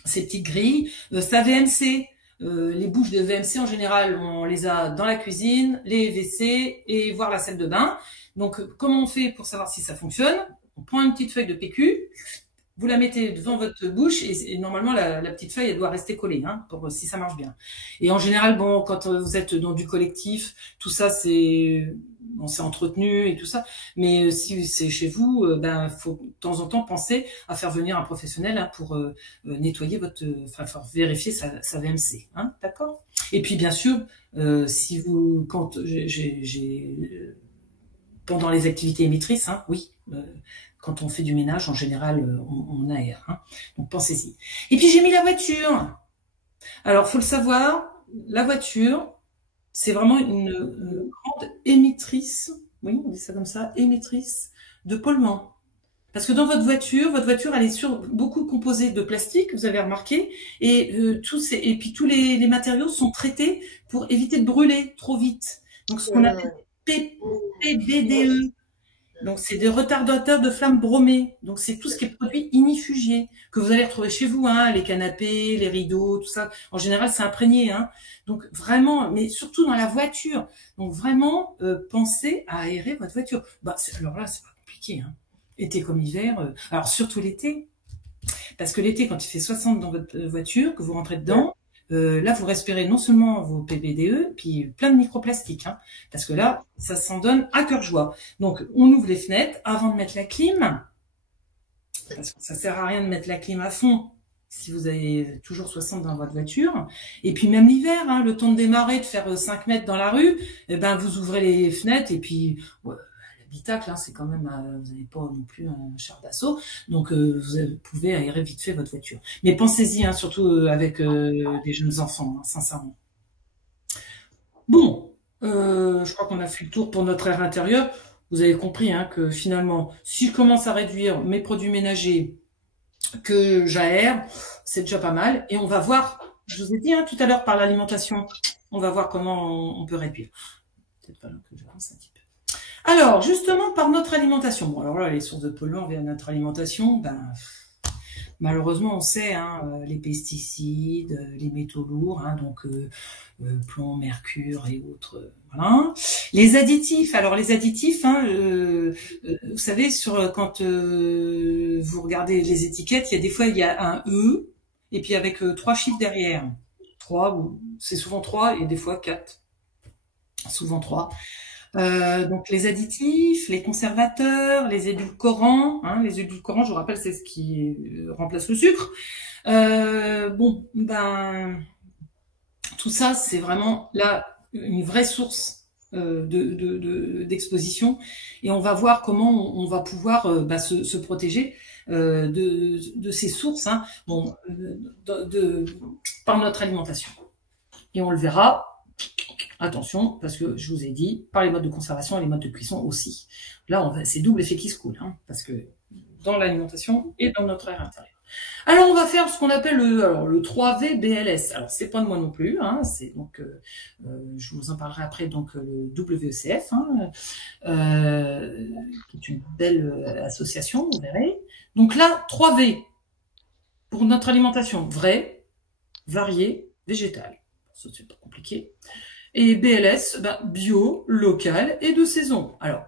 petites grilles. Ça VMC, les bouches de VMC en général, on les a dans la cuisine, les WC et voire la salle de bain. Donc, comment on fait pour savoir si ça fonctionne? On prend une petite feuille de PQ. Vous la mettez devant votre bouche et normalement la petite feuille elle doit rester collée pour si ça marche bien. Et en général quand vous êtes dans du collectif, tout ça c'est entretenu et tout ça. Mais si c'est chez vous, faut de temps en temps penser à faire venir un professionnel pour nettoyer vérifier sa VMC. D'accord. Et puis bien sûr, si vous pendant les activités émettrices, oui. Quand on fait du ménage, en général, on aère. Donc, pensez-y. Et puis, j'ai mis la voiture. Alors, faut le savoir, la voiture, c'est vraiment une grande émettrice, oui, on dit ça comme ça, émettrice de polluants. Parce que dans votre voiture, elle est beaucoup composée de plastique, vous avez remarqué, et puis tous les matériaux sont traités pour éviter de brûler trop vite. Donc, ce qu'on appelle PBDE. Donc, c'est des retardateurs de flammes bromées. Donc, c'est tout ce qui est produit ignifugié que vous allez retrouver chez vous, les canapés, les rideaux, tout ça. En général, c'est imprégné. Donc, vraiment, mais surtout dans la voiture. Donc, vraiment, pensez à aérer votre voiture. Alors là, c'est pas compliqué. Été comme hiver. Alors, surtout l'été. Parce que l'été, quand il fait 60 dans votre voiture, que vous rentrez dedans, là, vous respirez non seulement vos PBDE, puis plein de microplastiques, parce que là, ça s'en donne à cœur joie. Donc, on ouvre les fenêtres avant de mettre la clim, parce que ça sert à rien de mettre la clim à fond si vous avez toujours 60 dans votre voiture. Et puis même l'hiver, le temps de démarrer, de faire 5 mètres dans la rue, vous ouvrez les fenêtres et puis l'habitacle, c'est quand même, vous n'avez pas non plus un char d'assaut, donc vous pouvez aérer vite fait votre voiture. Mais pensez-y, surtout avec des jeunes enfants, sincèrement. Bon, je crois qu'on a fait le tour pour notre air intérieur. Vous avez compris que finalement, si je commence à réduire mes produits ménagers, que j'aère, c'est déjà pas mal. Et on va voir, je vous ai dit tout à l'heure par l'alimentation, on va voir comment on peut réduire. Peut-être pas là que j'avance un petit peu. Alors, justement, par notre alimentation. Bon, alors là, les sources de polluants via notre alimentation, malheureusement, on sait, les pesticides, les métaux lourds, donc plomb, mercure et autres, voilà. Les additifs. Alors, les additifs, vous savez, quand vous regardez les étiquettes, il y a un E, et puis avec 3 chiffres derrière. 3, c'est souvent 3, et des fois 4. Souvent 3. Donc les additifs, les conservateurs, les édulcorants. Les édulcorants, je vous rappelle, c'est ce qui remplace le sucre. Tout ça, c'est vraiment là une vraie source d'exposition. Et on va voir comment on va pouvoir se protéger de ces sources par notre alimentation. Et on le verra. Attention, parce que je vous ai dit, par les modes de conservation et les modes de cuisson aussi. Là, c'est double effet qui se coule, parce que dans l'alimentation et dans notre air intérieur. Alors, on va faire ce qu'on appelle le 3V BLS. Alors, c'est pas de moi non plus, c'est donc, je vous en parlerai après, donc le WECF, qui est une belle association, vous verrez. Donc là, 3V pour notre alimentation, vrai, varié, végétal. ça c'est pas compliqué. Et BLS, ben, bio, local et de saison. Alors,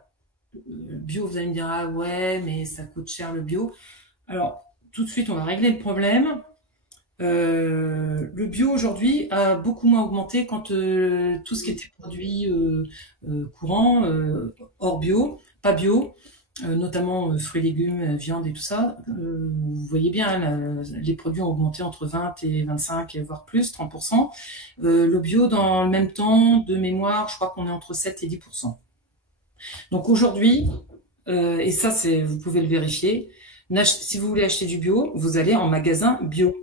bio, vous allez me dire, ah ouais, mais ça coûte cher le bio. Alors, tout de suite, on va régler le problème. Le bio aujourd'hui a beaucoup moins augmenté quand tout ce qui était produit courant, hors bio, pas bio, notamment fruits, légumes, viande et tout ça. Vous voyez bien, les produits ont augmenté entre 20 et 25 et voire plus, 30%. Le bio, dans le même temps, de mémoire, je crois qu'on est entre 7 et 10%. Donc aujourd'hui, et ça, vous pouvez le vérifier, si vous voulez acheter du bio, vous allez en magasin bio.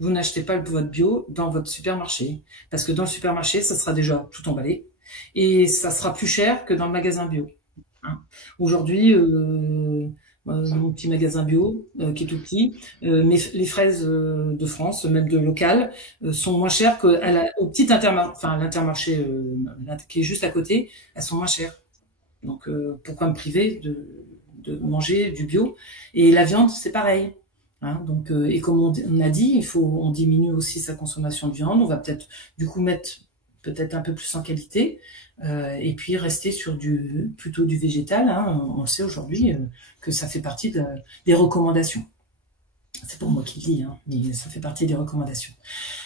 Vous n'achetez pas votre bio dans votre supermarché. Parce que dans le supermarché, ça sera déjà tout emballé. Et ça sera plus cher que dans le magasin bio. Hein. Aujourd'hui, mon petit magasin bio, qui est tout petit, les fraises de France, même de local, sont moins chères qu'au petit l'intermarché qui est juste à côté, elles sont moins chères. Donc, pourquoi me priver de manger du bio? Et la viande, c'est pareil. Hein, donc, et comme on a dit, on diminue aussi sa consommation de viande. On va peut-être du coup mettre peut-être un peu plus en qualité, et puis rester sur plutôt du végétal. Hein. On le sait aujourd'hui que ça fait partie des recommandations. C'est pour moi qui le dis, hein, mais ça fait partie des recommandations.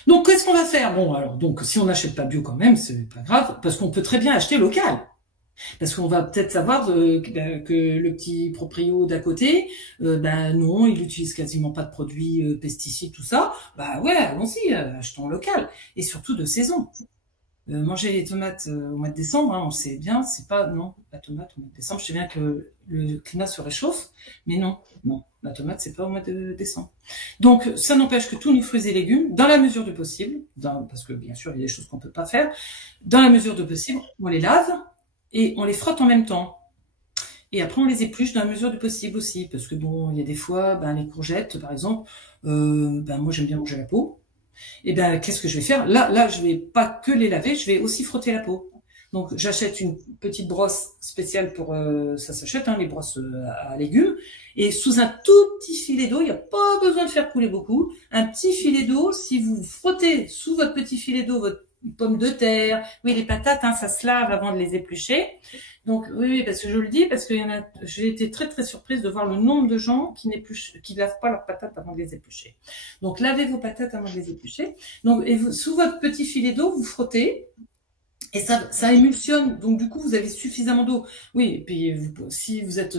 Donc, qu'est-ce qu'on va faire? Bon, alors, donc, si on n'achète pas bio quand même, c'est pas grave, parce qu'on peut très bien acheter local. Parce qu'on va peut-être savoir que le petit proprio d'à côté, non, il utilise quasiment pas de produits pesticides, tout ça. Bah ouais, allons-y, achetons local. Et surtout de saison. Manger les tomates au mois de décembre, hein, on sait bien, c'est pas... Non, la tomate au mois de décembre, je sais bien que le climat se réchauffe, mais non, la tomate, c'est pas au mois de décembre. Donc, ça n'empêche que tous nos fruits et légumes, dans la mesure du possible, parce que bien sûr, il y a des choses qu'on peut pas faire, dans la mesure du possible, on les lave, et on les frotte en même temps. Et après, on les épluche dans la mesure du possible aussi. Parce que bon, il y a des fois, les courgettes, par exemple, moi, j'aime bien manger la peau. Et qu'est-ce que je vais faire? Là, je vais pas que les laver, je vais aussi frotter la peau. Donc, j'achète une petite brosse spéciale pour... ça s'achète, hein, les brosses à légumes. Et sous un tout petit filet d'eau, il n'y a pas besoin de faire couler beaucoup. Un petit filet d'eau, si vous frottez sous votre petit filet d'eau votre pommes de terre, oui, les patates, hein, ça se lave avant de les éplucher. Donc oui, parce que je le dis, parce que j'ai été très très surprise de voir le nombre de gens qui lavent pas leurs patates avant de les éplucher. Donc lavez vos patates avant de les éplucher. Donc sous votre petit filet d'eau, vous frottez. Et ça émulsionne, donc du coup vous avez suffisamment d'eau. Oui, et puis si vous êtes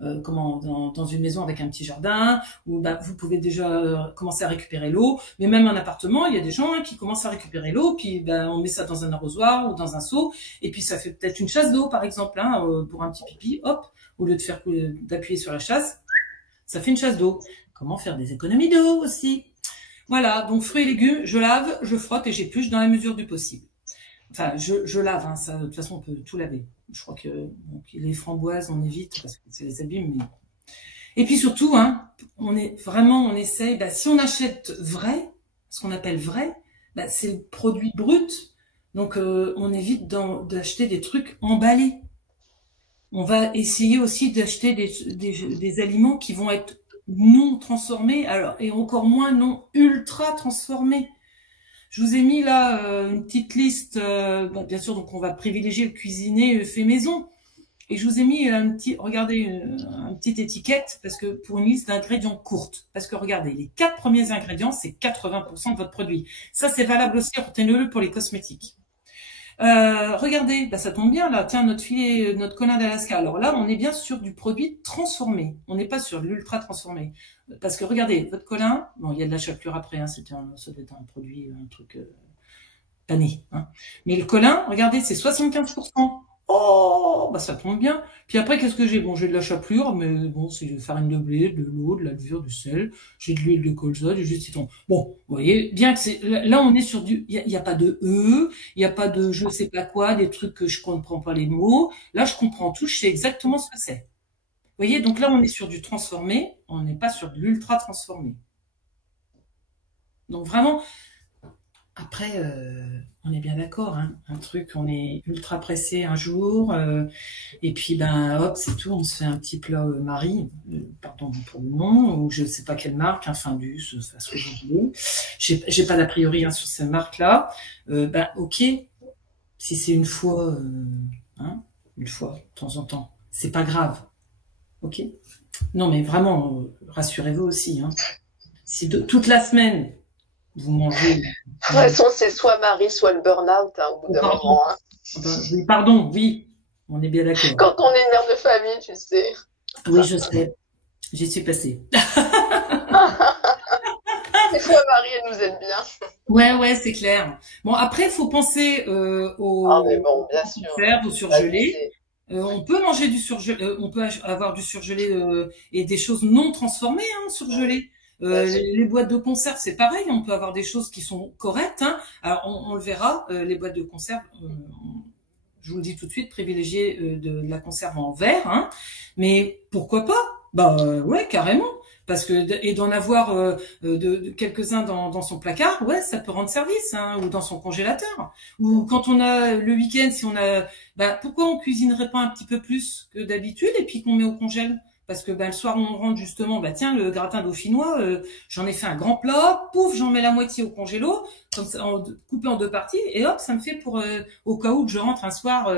dans une maison avec un petit jardin, où vous pouvez déjà commencer à récupérer l'eau. Mais même en appartement, il y a des gens qui commencent à récupérer l'eau, puis on met ça dans un arrosoir ou dans un seau, et puis ça fait peut-être une chasse d'eau par exemple, pour un petit pipi. Hop, au lieu d'appuyer sur la chasse, ça fait une chasse d'eau. Comment faire des économies d'eau aussi? Voilà, donc fruits et légumes, je lave, je frotte et j'épluche dans la mesure du possible. Enfin, je lave, hein, ça, de toute façon, on peut tout laver. Je crois que les framboises, on évite parce que c'est les abîme. Mais... Et puis surtout, hein, on essaye, si on achète vrai, ce qu'on appelle vrai, c'est le produit brut. Donc, on évite d'acheter des trucs emballés. On va essayer aussi d'acheter des aliments qui vont être non transformés, et encore moins non ultra transformés. Je vous ai mis là une petite liste, bien sûr, donc on va privilégier le cuisiner fait maison. Et je vous ai mis regardez, une petite étiquette, parce que pour une liste d'ingrédients courte. Parce que regardez, les 4 premiers ingrédients, c'est 80% de votre produit. Ça, c'est valable aussi, retenez-le, pour les cosmétiques. Regardez, ça tombe bien là, tiens, notre colin d'Alaska. Alors là, on est bien sur du produit transformé. On n'est pas sur l'ultra transformé. Parce que regardez, votre colin, bon, il y a de la chapelure après, hein, ça doit être un produit, un truc pané. Hein. Mais le colin, regardez, c'est 75%. Oh, ça tombe bien. Puis après, qu'est-ce que j'ai? Bon, j'ai de la chapelure, mais bon, c'est de la farine de blé, de l'eau, de la levure, du sel. J'ai de l'huile de colza, du jus de citron. Bon, vous voyez, bien que là, on est sur il y a pas de il y a pas de je sais pas quoi, des trucs que je comprends pas les mots. Là, je comprends tout, je sais exactement ce que c'est. Vous voyez, donc là, on est sur du transformé, on n'est pas sur de l'ultra transformé. Donc vraiment, après, on est bien d'accord, hein. Un truc, on est ultra pressé un jour, et puis ben hop, c'est tout, on se fait un petit plat Marie, pardon pour le nom, ou je ne sais pas quelle marque, un Findus, ça ce que vous voulez. J'ai pas d'a priori hein, sur cette marque-là. Ben ok, si c'est une fois, hein, une fois, de temps en temps, c'est pas grave, ok. Non mais vraiment, rassurez-vous aussi, hein. Si toute la semaine vous mangez, De toute façon, c'est soit Marie, soit le burn-out hein, au bout oh, d'un pardon, moment. Hein. oui, pardon, oui, on est bien d'accord. Quand on est mère de famille, tu sais. Oui, je sais, j'y suis passée. Des fois, Marie, elle nous aide bien. Ouais, c'est clair. Bon, après, il faut penser Ah, mais aux bon, bien sûr. conserves, au surgelé. Abuser. On peut manger du surgelé, on peut avoir du surgelé et des choses non transformées, hein, surgelées. Bien sûr. Les boîtes de conserve, c'est pareil, on peut avoir des choses qui sont correctes. Hein. Alors, on le verra, les boîtes de conserve, je vous le dis tout de suite, privilégier de la conserve en verre. Hein. Mais pourquoi pas? Bah ouais, carrément. Parce que et d'en avoir de quelques-uns dans son placard, ouais, ça peut rendre service, hein, ou dans son congélateur. Ou quand on a le week-end, si on a, bah pourquoi on cuisinerait pas un petit peu plus que d'habitude et puis qu'on met au congèle? Parce que bah, le soir on rentre justement, bah tiens le gratin dauphinois, j'en ai fait un grand plat, pouf, j'en mets la moitié au congélo, comme ça, coupé en deux parties, et hop, ça me fait pour au cas où que je rentre un soir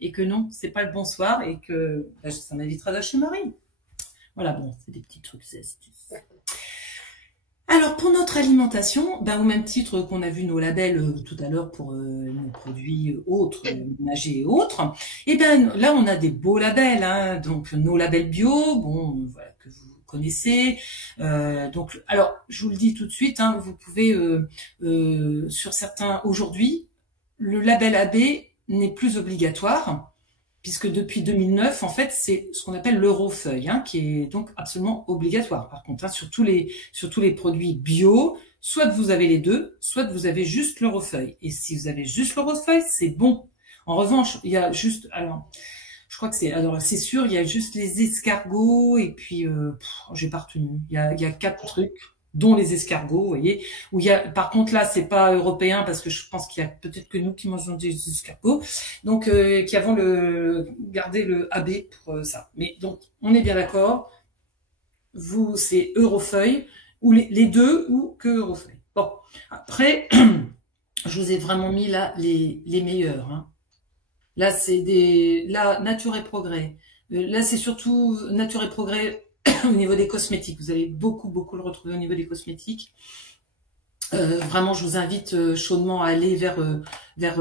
et que non, c'est pas le bon soir et que bah, ça m'évitera d'acheter Marie. Voilà, bon, c'est des petits trucs, c'est astuces. Alors, pour notre alimentation, ben, au même titre qu'on a vu nos labels tout à l'heure pour nos produits autres, ménagers et autres, et ben là, on a des beaux labels, hein, donc nos labels bio, bon, voilà, que vous connaissez. Donc, alors, je vous le dis tout de suite, hein, vous pouvez, sur certains, aujourd'hui, le label AB n'est plus obligatoire puisque depuis 2009, en fait, c'est ce qu'on appelle l'Eurofeuille, hein, qui est donc absolument obligatoire. Par contre, hein, sur tous les produits bio, soit vous avez les deux, soit vous avez juste l'Eurofeuille. Et si vous avez juste l'Eurofeuille, c'est bon. En revanche, il y a juste, alors, je crois que c'est sûr, il y a juste les escargots et puis, j'ai pas retenu. Il y a 4 trucs dont les escargots, vous voyez, où il y a, par contre là, c'est pas européen parce que je pense qu'il y a peut-être que nous qui mangeons des escargots, donc qui avons gardé le AB pour ça. Mais donc, on est bien d'accord, vous, c'est Eurofeuille, ou les deux, ou que Eurofeuille. Bon, après, je vous ai vraiment mis là les meilleurs. Hein. Là, là, Nature et Progrès. Là, c'est surtout Nature et Progrès au niveau des cosmétiques. Vous allez beaucoup le retrouver au niveau des cosmétiques. Vraiment, je vous invite chaudement à aller vers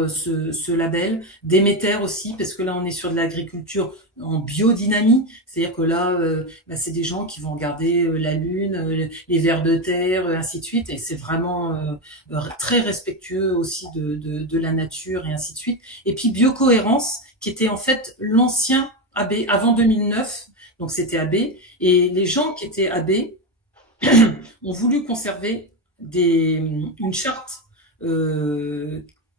ce label. Déméter aussi, parce que là, on est sur de l'agriculture en biodynamie. C'est-à-dire que là, bah, c'est des gens qui vont regarder la lune, les vers de terre, ainsi de suite. Et c'est vraiment très respectueux aussi de la nature et ainsi de suite. Et puis Biocohérence, qui était en fait l'ancien AB avant 2009. Donc c'était AB. Et les gens qui étaient AB ont voulu conserver une charte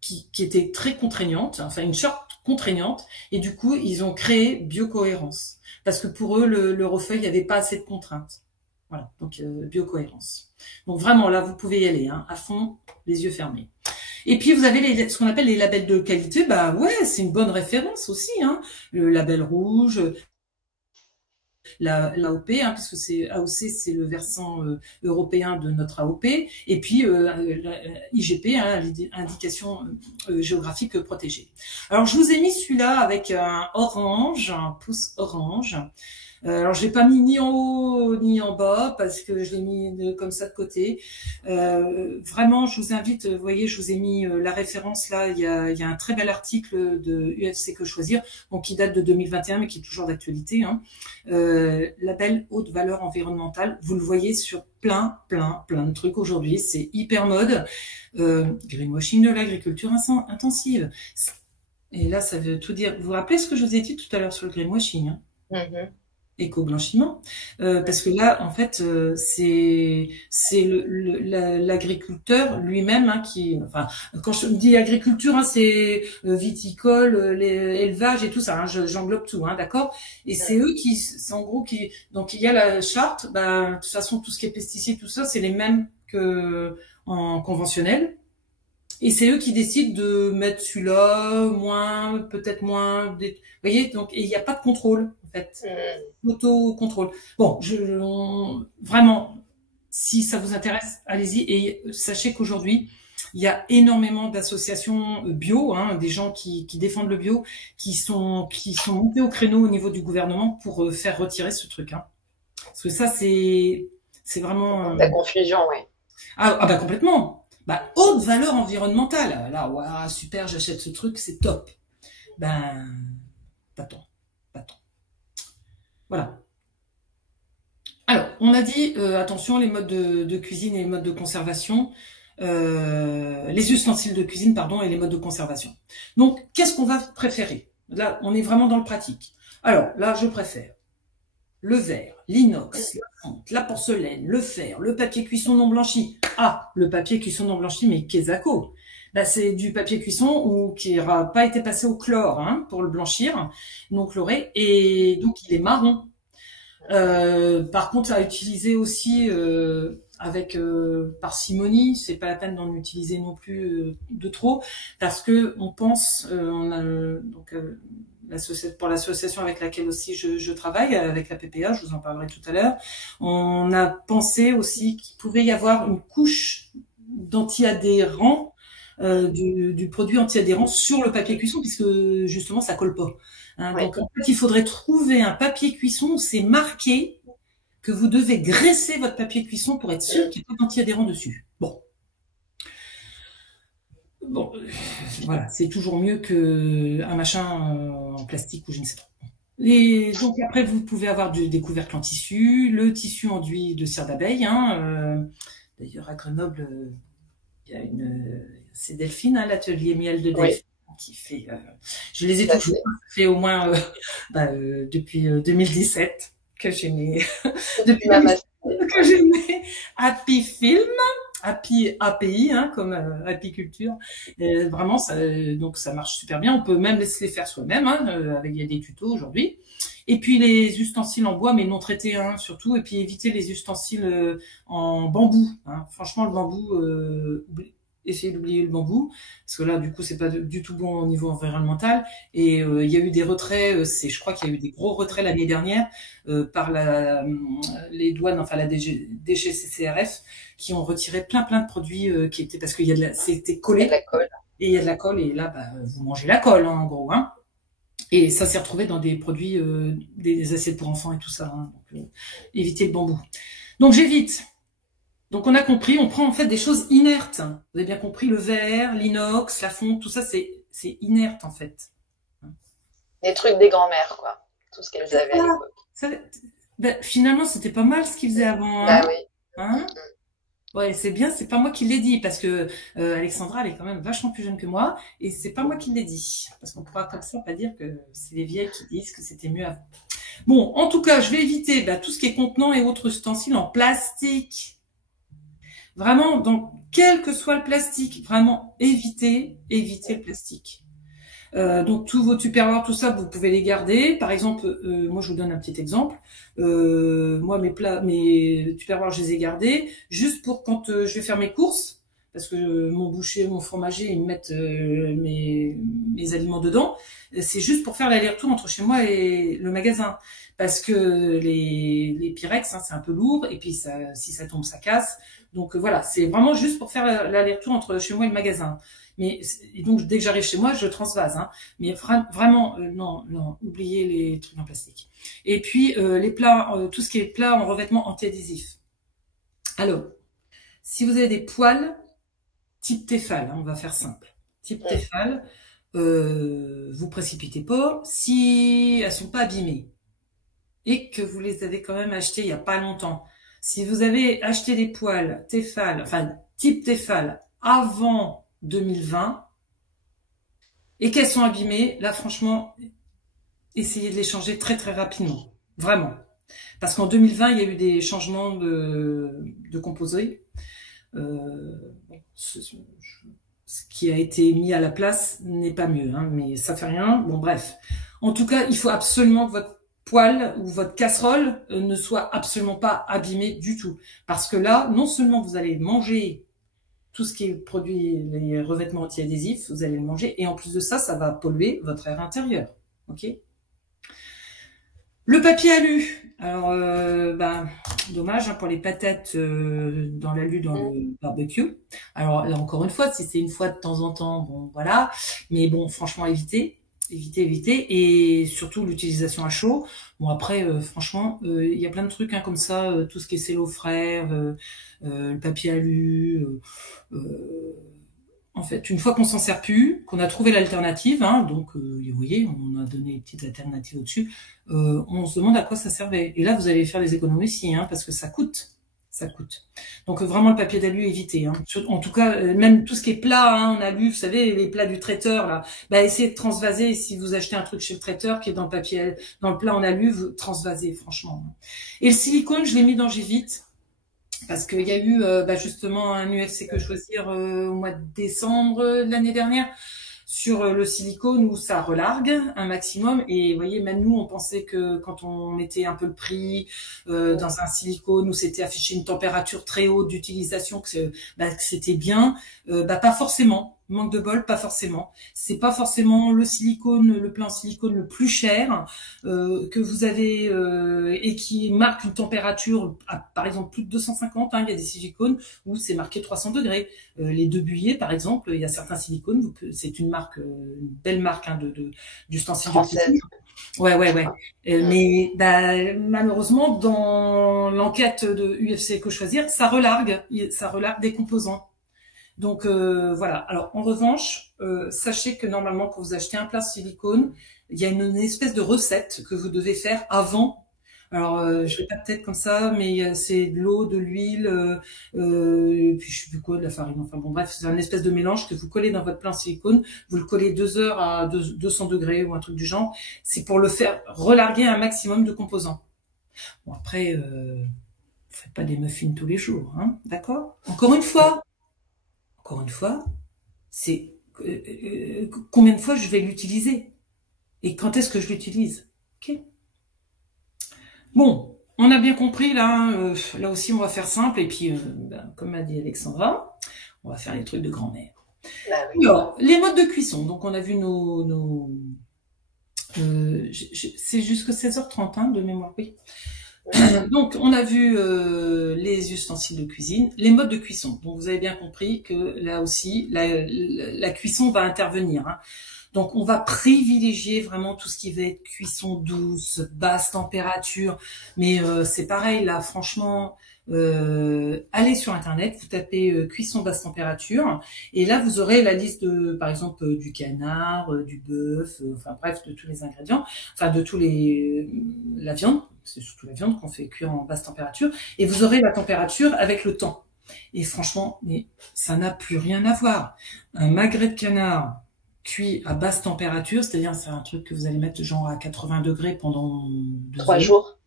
qui était très contraignante, enfin une charte contraignante, et du coup ils ont créé Biocohérence parce que pour eux l'Eurofeuille n'avait pas assez de contraintes. Voilà, donc Biocohérence. Donc vraiment là vous pouvez y aller hein, à fond, les yeux fermés. Et puis vous avez ce qu'on appelle les labels de qualité, bah ouais c'est une bonne référence aussi, hein. Le label rouge. L'AOP, hein, puisque c'est AOC, c'est le versant européen de notre AOP, et puis IGP, hein, indication géographique protégée. Alors je vous ai mis celui-là avec un orange, un pouce orange. Alors je l'ai pas mis ni en haut ni en bas parce que je l'ai mis comme ça de côté. Vraiment, je vous invite. Vous voyez, je vous ai mis la référence là. Il y a un très bel article de UFC Que Choisir, donc qui date de 2021 mais qui est toujours d'actualité. Hein. Label haute valeur environnementale. Vous le voyez sur plein de trucs aujourd'hui. C'est hyper mode. Greenwashing de l'agriculture intensive. Et là, ça veut tout dire. Vous vous rappelez ce que je vous ai dit tout à l'heure sur le greenwashing, hein? Mm-hmm. Éco-blanchiment, parce que là, en fait, c'est l'agriculteur lui-même hein, qui, enfin, quand je dis agriculture, hein, c'est viticole, élevage et tout ça, hein, j'englobe tout, hein, d'accord. Et c'est eux qui, c'est en gros qui, donc il y a la charte, bah, de toute façon tout ce qui est pesticides, tout ça, c'est les mêmes que en conventionnel. Et c'est eux qui décident de mettre celui-là, moins, peut-être moins. Vous voyez, donc il n'y a pas de contrôle, en fait. Auto-contrôle. Bon, vraiment, si ça vous intéresse, allez-y. Et sachez qu'aujourd'hui, il y a énormément d'associations bio, hein, des gens qui défendent le bio, qui sont montés au créneau au niveau du gouvernement pour faire retirer ce truc. Hein. Parce que ça, c'est vraiment... La confusion, oui. Ah bah complètement. Bah, haute valeur environnementale. Là, ouais, super, j'achète ce truc, c'est top. Ben, pas tant. Voilà. Alors, on a dit, attention, les modes de cuisine et les modes de conservation, les ustensiles de cuisine, pardon, et les modes de conservation. Donc, qu'est-ce qu'on va préférer? Là, on est vraiment dans le pratique. Alors, là, je préfère le verre, l'inox, la fonte, la porcelaine, le fer, le papier cuisson non blanchi. Ah, le papier cuisson non blanchi, mais Kesako. Bah, c'est du papier cuisson ou qui n'aura pas été passé au chlore, hein, pour le blanchir, non chloré, et donc il est marron. Par contre, à utiliser aussi avec parcimonie, c'est pas la peine d'en utiliser non plus de trop, parce que on pense, on a donc pour l'association avec laquelle aussi je travaille, avec la PPA, je vous en parlerai tout à l'heure, on a pensé aussi qu'il pouvait y avoir une couche d'anti-adhérents, du produit anti-adhérent sur le papier cuisson, puisque justement ça colle pas. Hein, ouais. Donc en fait, il faudrait trouver un papier cuisson où c'est marqué que vous devez graisser votre papier cuisson pour être sûr qu'il n'y a pas d'anti-adhérent dessus. Bon, voilà, c'est toujours mieux qu'un machin en plastique ou je ne sais pas. Et donc après, vous pouvez avoir des couvercles en tissu, le tissu enduit de cire d'abeille. Hein, d'ailleurs, à Grenoble, il y a c'est Delphine, hein, l'atelier miel de Delphine, qui fait. Je les ai toujours fait au moins depuis 2017 que j'ai mis. Depuis que j'ai mis Happy Film. Happy API, hein, comme apiculture. Vraiment, donc ça marche super bien. On peut même se les faire soi-même, hein, il y a des tutos aujourd'hui. Et puis les ustensiles en bois, mais non traités, hein, surtout. Et puis éviter les ustensiles en bambou. Hein. Franchement, le bambou, essayez d'oublier le bambou, parce que là, du coup, c'est pas du tout bon au niveau environnemental. Et il y a eu des retraits, je crois qu'il y a eu des gros retraits l'année dernière par les douanes, enfin la DGCCRF, qui ont retiré plein de produits qui étaient, parce qu'il y a c'était collé. Il y a de la colle. Et il y a de la colle, et là, vous mangez la colle, hein, en gros, hein. Et ça s'est retrouvé dans des produits, des assiettes pour enfants et tout ça. Hein. Donc, évitez le bambou. Donc j'évite. Donc on a compris, on prend en fait des choses inertes. Vous avez bien compris, le verre, l'inox, la fonte, tout ça c'est inerte en fait. Des trucs des grands-mères, quoi. Tout ce qu'elles avaient à l'époque. Finalement, c'était pas mal ce qu'ils faisaient avant. Bah oui. Hein ouais, c'est bien, c'est pas moi qui l'ai dit, parce que Alexandra, elle est quand même vachement plus jeune que moi, et c'est pas moi qui l'ai dit. Parce qu'on pourra comme ça pas dire que c'est les vieilles qui disent que c'était mieux avant. Bon, en tout cas, je vais éviter tout ce qui est contenant et autres ustensiles en plastique. Vraiment, donc, quel que soit le plastique, vraiment, évitez le plastique. Donc, tous vos tupperwares, tout ça, vous pouvez les garder. Par exemple, moi, je vous donne un petit exemple. Moi, mes tupperwares, je les ai gardés juste pour quand je vais faire mes courses, parce que mon boucher, mon fromager, ils me mettent mes aliments dedans. C'est juste pour faire l'aller-retour entre chez moi et le magasin. Parce que les Pyrex, hein, c'est un peu lourd, et puis si ça tombe, ça casse. Donc voilà, c'est vraiment juste pour faire l'aller-retour entre chez moi et le magasin. Et donc dès que j'arrive chez moi, je transvase. Hein. Mais vraiment, non, oubliez les trucs en plastique. Et puis les plats, tout ce qui est plat en revêtement anti-adhésif. Alors, si vous avez des poêles type Tefal, hein, on va faire simple. Type Tefal, vous précipitez pas si elles sont pas abîmées et que vous les avez quand même achetées il y a pas longtemps. Si vous avez acheté des poêles Tefal, enfin type Tefal avant 2020 et qu'elles sont abîmées, là franchement, essayez de les changer très rapidement, vraiment. Parce qu'en 2020, il y a eu des changements de composés. Ce qui a été mis à la place n'est pas mieux, hein, mais ça fait rien. Bon bref. En tout cas, il faut absolument que votre poêle ou votre casserole ne soit absolument pas abîmée du tout. Parce que là, non seulement vous allez manger tout ce qui est produit, les revêtements anti-adhésifs, vous allez le manger. Et en plus de ça, ça va polluer votre air intérieur. Ok? Le papier alu. Alors, dommage pour les patates dans l'alu dans le barbecue. Alors là, encore une fois, si c'est une fois de temps en temps, bon, voilà. Mais bon, franchement, évitez. Et surtout l'utilisation à chaud. Bon, après, franchement, il y a plein de trucs comme ça, tout ce qui est cello frère, le papier alu. En fait, une fois qu'on s'en sert plus, qu'on a trouvé l'alternative, donc vous voyez, on a donné une petite alternative au-dessus, on se demande à quoi ça servait. Et là, vous allez faire des économies aussi, parce que ça coûte. Donc vraiment le papier d'alu, évitez. En tout cas, même tout ce qui est plat en alu, vous savez, les plats du traiteur là, essayez de transvaser. Si vous achetez un truc chez le traiteur qui est dans le papier, dans le plat en alu, vous transvasez franchement. Et le silicone, je l'ai mis dans Givite. Parce qu'il y a eu justement un UFC que choisir au mois de décembre de l'année dernière sur le silicone où ça relargue un maximum. Et vous voyez, même nous, on pensait que quand on mettait un peu le prix dans un silicone où c'était affiché une température très haute d'utilisation, que c'était bien. Pas forcément. Manque de bol, pas forcément. C'est pas forcément le silicone, le plat en silicone le plus cher que vous avez et qui marque une température, par exemple plus de 250. Il y a des silicones où c'est marqué 300 degrés. Les Debuyer, par exemple, il y a certains silicones. C'est une marque, une belle marque d'ustensiles de cuisine. Ouais. Mais malheureusement, dans l'enquête de UFC que choisir, ça relargue des composants. Donc voilà. Alors en revanche, sachez que normalement quand vous achetez un plat silicone, il y a une espèce de recette que vous devez faire avant. Alors je vais pas peut-être comme ça, mais c'est de l'eau, de l'huile, et puis je sais plus quoi, de la farine. Enfin bon bref, c'est un espèce de mélange que vous collez dans votre plat en silicone. Vous le collez 2 heures à 200 degrés ou un truc du genre. C'est pour le faire relarguer un maximum de composants. Bon après, faites pas des muffins tous les jours, d'accord? Encore une fois, c'est combien de fois je vais l'utiliser et quand est-ce que je l'utilise. Ok. Bon, on a bien compris là. Là aussi, on va faire simple et puis, comme a dit Alexandra, on va faire les trucs de grand-mère. Oui. Alors, les modes de cuisson. Donc, on a vu c'est jusqu'à 16h30 de mémoire, oui. Donc, on a vu les ustensiles de cuisine, les modes de cuisson. Donc, vous avez bien compris que là aussi, la cuisson va intervenir. Donc, on va privilégier vraiment tout ce qui va être cuisson douce, basse température. Mais c'est pareil, là, franchement, allez sur Internet, vous tapez cuisson basse température. Et là, vous aurez la liste de, par exemple, du canard, du bœuf, enfin bref, de tous les ingrédients, enfin de la viande. C'est surtout la viande qu'on fait cuire en basse température. Et vous aurez la température avec le temps. Et franchement, mais ça n'a plus rien à voir. Un magret de canard cuit à basse température, c'est-à-dire c'est un truc que vous allez mettre genre à 80 degrés pendant 3 jours.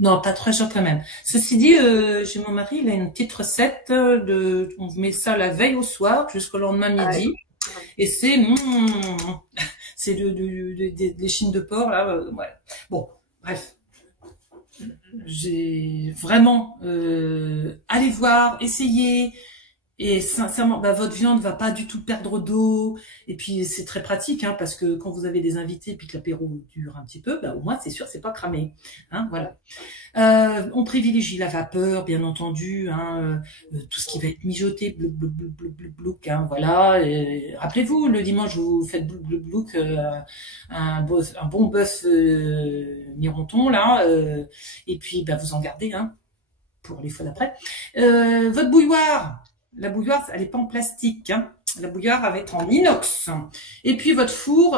Non, pas 3 jours quand même. Ceci dit, j'ai mon mari, il a une petite recette on met ça la veille au soir jusqu'au lendemain midi. Et c'est des chines de porc là. Ouais. Bon, bref. J'ai vraiment allez voir, essayez. Et sincèrement, votre viande va pas du tout perdre d'eau. Et puis c'est très pratique, parce que quand vous avez des invités, puis que l'apéro dure un petit peu, au moins c'est sûr, c'est pas cramé. Voilà. On privilégie la vapeur, bien entendu. Tout ce qui va être mijoté, blouk blouk blouk blouk blouk blouk. Voilà. Rappelez-vous, le dimanche vous faites blouk blouk blouk, un bon bœuf mironton là. Et puis vous en gardez pour les fois d'après. Votre bouilloire. La bouilloire, elle n'est pas en plastique. La bouilloire, elle va être en inox. Et puis, votre four,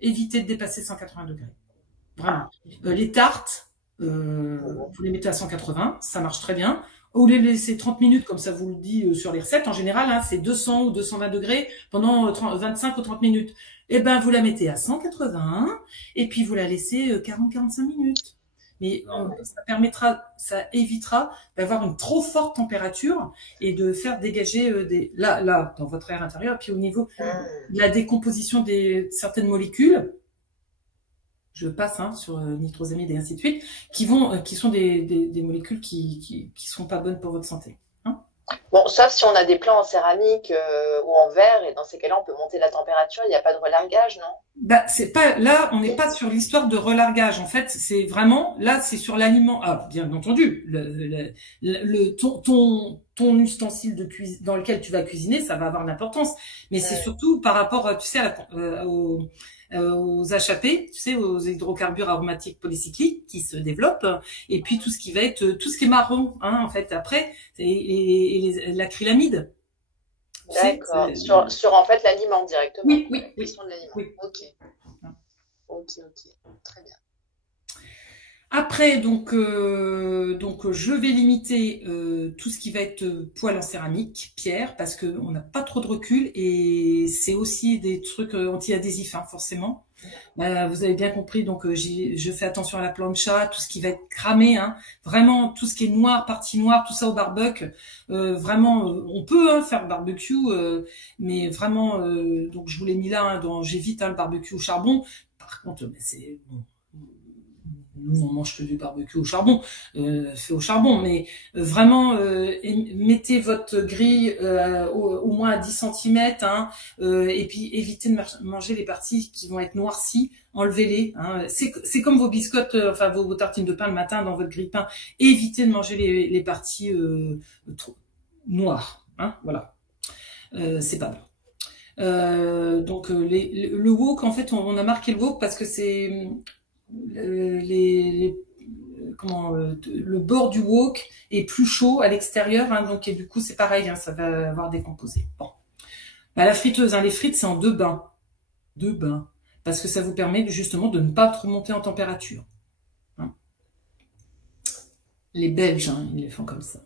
évitez de dépasser 180 degrés. Vraiment. Les tartes, vous les mettez à 180. Ça marche très bien. Ou les laisser 30 minutes, comme ça vous le dit sur les recettes. En général, c'est 200 ou 220 degrés pendant 25 ou 30 minutes. Et vous la mettez à 180 et puis vous la laissez 40-45 minutes. Mais ça évitera d'avoir une trop forte température et de faire dégager là dans votre air intérieur. Puis au niveau de la décomposition de certaines molécules, je passe sur nitrosamide et ainsi de suite, qui sont des molécules qui sont pas bonnes pour votre santé. Bon, sauf si on a des plats en céramique ou en verre, et dans ces cas-là, on peut monter la température, il n'y a pas de relargage, non? Bah, c'est pas là, on n'est pas sur l'histoire de relargage. En fait, c'est vraiment là, c'est sur l'aliment. Ah, bien entendu, ton ustensile de cuisine dans lequel tu vas cuisiner, ça va avoir de l'importance. Mais c'est Ouais. surtout par rapport, tu sais, aux HAP, tu sais, aux hydrocarbures aromatiques polycycliques qui se développent, et puis tout ce qui va être, tout ce qui est marron, hein, en fait. Après, l'acrylamide, tu sais. D'accord. Sur en fait l'aliment directement, Oui, la oui, oui, cuisson de l'aliment. oui. Ok, ok, ok. Très bien. Après, donc je vais limiter tout ce qui va être poêle en céramique, pierre, parce que on n'a pas trop de recul et c'est aussi des trucs anti-adhésifs, hein, forcément. Vous avez bien compris, donc je fais attention à la plancha, tout ce qui va être cramé, hein, vraiment tout ce qui est noir, partie noire, tout ça au barbecue. Vraiment, on peut faire barbecue, mais vraiment, donc je vous l'ai mis là, hein, j'évite le barbecue au charbon. Par contre, c'est bon, nous on mange que du barbecue au charbon, fait au charbon, mais vraiment mettez votre grille au moins à 10 cm, hein, et puis évitez de manger les parties qui vont être noircies, enlevez-les. Hein. C'est comme vos biscottes, enfin vos tartines de pain le matin dans votre grille-pain. Évitez de manger les parties trop noires. Hein, voilà, c'est pas bon. Le wok, en fait, on a marqué le wok parce que c'est le bord du wok est plus chaud à l'extérieur, hein, donc et du coup c'est pareil, hein, ça va avoir décomposé. Bon, la friteuse, hein, les frites c'est en deux bains, parce que ça vous permet justement de ne pas trop monter en température. Hein. Les Belges, hein, ils les font comme ça.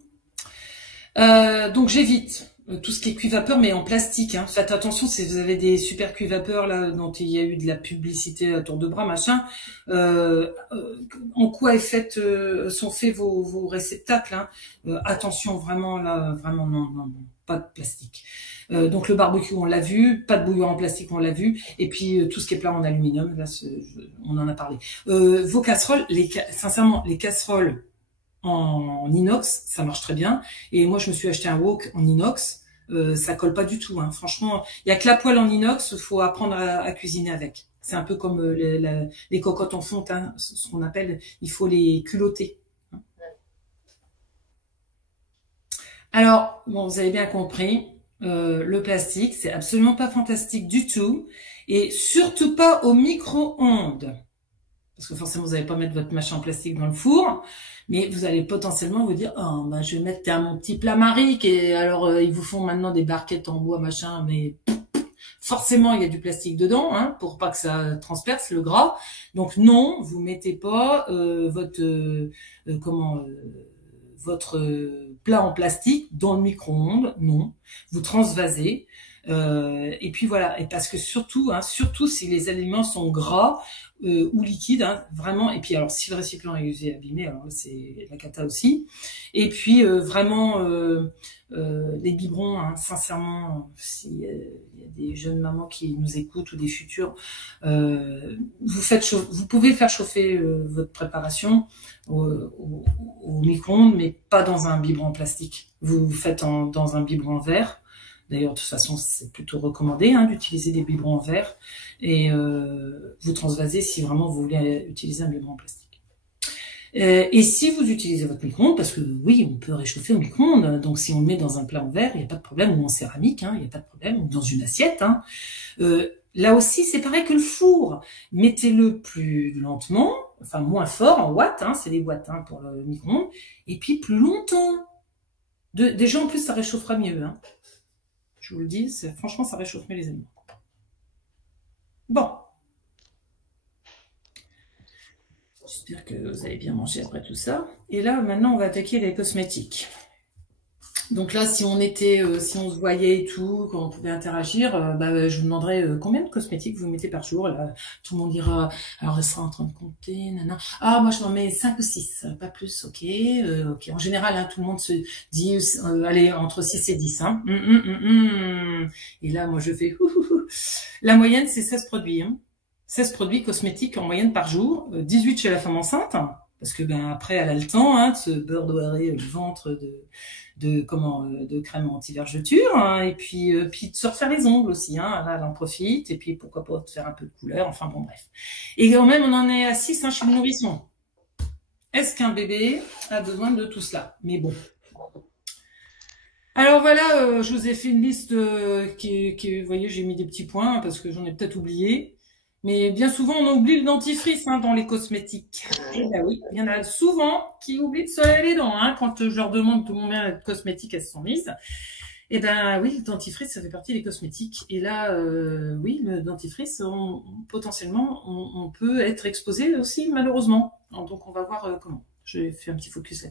Donc j'évite tout ce qui est cuit-vapeur, mais en plastique. Hein. Faites attention si vous avez des super cuits-vapeur là dont il y a eu de la publicité à tour de bras, machin. En quoi sont faits vos réceptacles. Hein. Attention, vraiment là, vraiment non, pas de plastique. Donc le barbecue, on l'a vu, pas de bouillon en plastique, on l'a vu, et puis tout ce qui est plat en aluminium, là, on en a parlé. Vos casseroles, sincèrement, les casseroles en inox, ça marche très bien. Et moi, je me suis acheté un wok en inox. Ça colle pas du tout. Hein. Franchement, il y a que la poêle en inox. Faut apprendre à cuisiner avec. C'est un peu comme les cocottes en fonte, hein, ce qu'on appelle. Il faut les culotter. Alors, bon, vous avez bien compris. Le plastique, c'est absolument pas fantastique du tout. Et surtout pas au micro-ondes. Parce que forcément, vous n'allez pas mettre votre machin en plastique dans le four, mais vous allez potentiellement vous dire, oh, bah, je vais mettre mon petit plat Maric, et alors ils vous font maintenant des barquettes en bois, machin, mais forcément, il y a du plastique dedans, hein, pour pas que ça transperce le gras. Donc non, vous mettez pas votre plat en plastique dans le micro-ondes, non. Vous transvasez. Et puis voilà, et parce que surtout, hein, surtout si les aliments sont gras ou liquides, hein, vraiment. Et puis alors si le récipient est usé, abîmé, alors c'est la cata aussi. Et puis vraiment les biberons, hein, sincèrement, s'il y a des jeunes mamans qui nous écoutent ou des futurs, vous pouvez faire chauffer votre préparation au micro-ondes, mais pas dans un biberon en plastique. Vous faites dans un biberon en verre. D'ailleurs, de toute façon, c'est plutôt recommandé d'utiliser des biberons en verre. Et vous transvasez si vraiment vous voulez utiliser un biberon en plastique. Et si vous utilisez votre micro-ondes, parce que oui, on peut réchauffer au micro-ondes, donc si on le met dans un plat en verre, il n'y a pas de problème, ou en céramique, il n'y a pas de problème, ou dans une assiette. Là aussi, c'est pareil que le four. Mettez-le plus lentement, enfin moins fort en watts, c'est des watts pour le micro-ondes, et puis plus longtemps. Déjà, en plus, ça réchauffera mieux. Je vous le dis, franchement, ça réchauffe mieux les aliments. Bon. J'espère que vous avez bien mangé après tout ça. Et là, maintenant, on va attaquer les cosmétiques. Donc là, si on se voyait et tout, quand on pouvait interagir, je vous demanderais combien de cosmétiques vous mettez par jour. Là, tout le monde dira, alors elle sera en train de compter, nana. Ah, moi je m'en mets 5 ou 6, pas plus, ok. Ok. En général, tout le monde se dit, allez, entre 6 et 10. Et là, moi je fais, la moyenne, c'est 16 produits. 16 produits cosmétiques en moyenne par jour, 18 chez la femme enceinte. parce que ben après elle a le temps de se beurrer le ventre de crème anti-vergeture, et puis de se refaire les ongles aussi, là elle en profite, et puis pourquoi pas faire un peu de couleur, enfin bon bref. Et quand même on en est à 6 chez le nourrisson. Est-ce qu'un bébé a besoin de tout cela? Mais bon. Alors voilà, je vous ai fait une liste vous voyez, j'ai mis des petits points parce que j'en ai peut-être oublié. Mais bien souvent, on oublie le dentifrice dans les cosmétiques. Et ben oui, il y en a souvent qui oublient de se laver les dents. Quand je leur demande combien de cosmétiques elles se sont mises. Et ben oui, le dentifrice, ça fait partie des cosmétiques. Et là, oui, le dentifrice, potentiellement, on peut être exposé aussi, malheureusement. Donc on va voir comment. Je fais un petit focus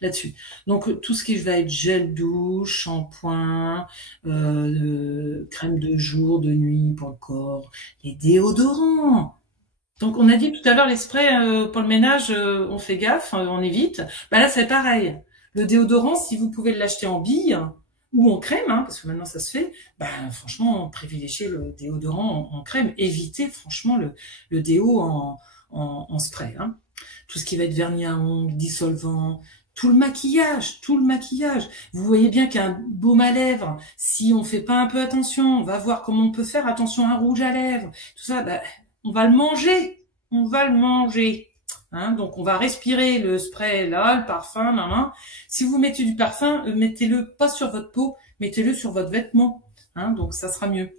là-dessus. Donc tout ce qui va être gel douche, shampoing, crème de jour, de nuit pour le corps, les déodorants. Donc on a dit tout à l'heure les sprays pour le ménage, on fait gaffe, on évite. Bah là c'est pareil. Le déodorant, si vous pouvez l'acheter en bille ou en crème, parce que maintenant ça se fait, franchement privilégiez le déodorant en crème. Évitez franchement le déo en spray. Tout ce qui va être vernis à ongles, dissolvant, tout le maquillage. Vous voyez bien qu'un baume à lèvres, si on fait pas un peu attention, on va voir comment on peut faire attention à un rouge à lèvres, tout ça, on va le manger. Donc on va respirer le spray là, le parfum, Si vous mettez du parfum, mettez-le pas sur votre peau, mettez-le sur votre vêtement, donc ça sera mieux.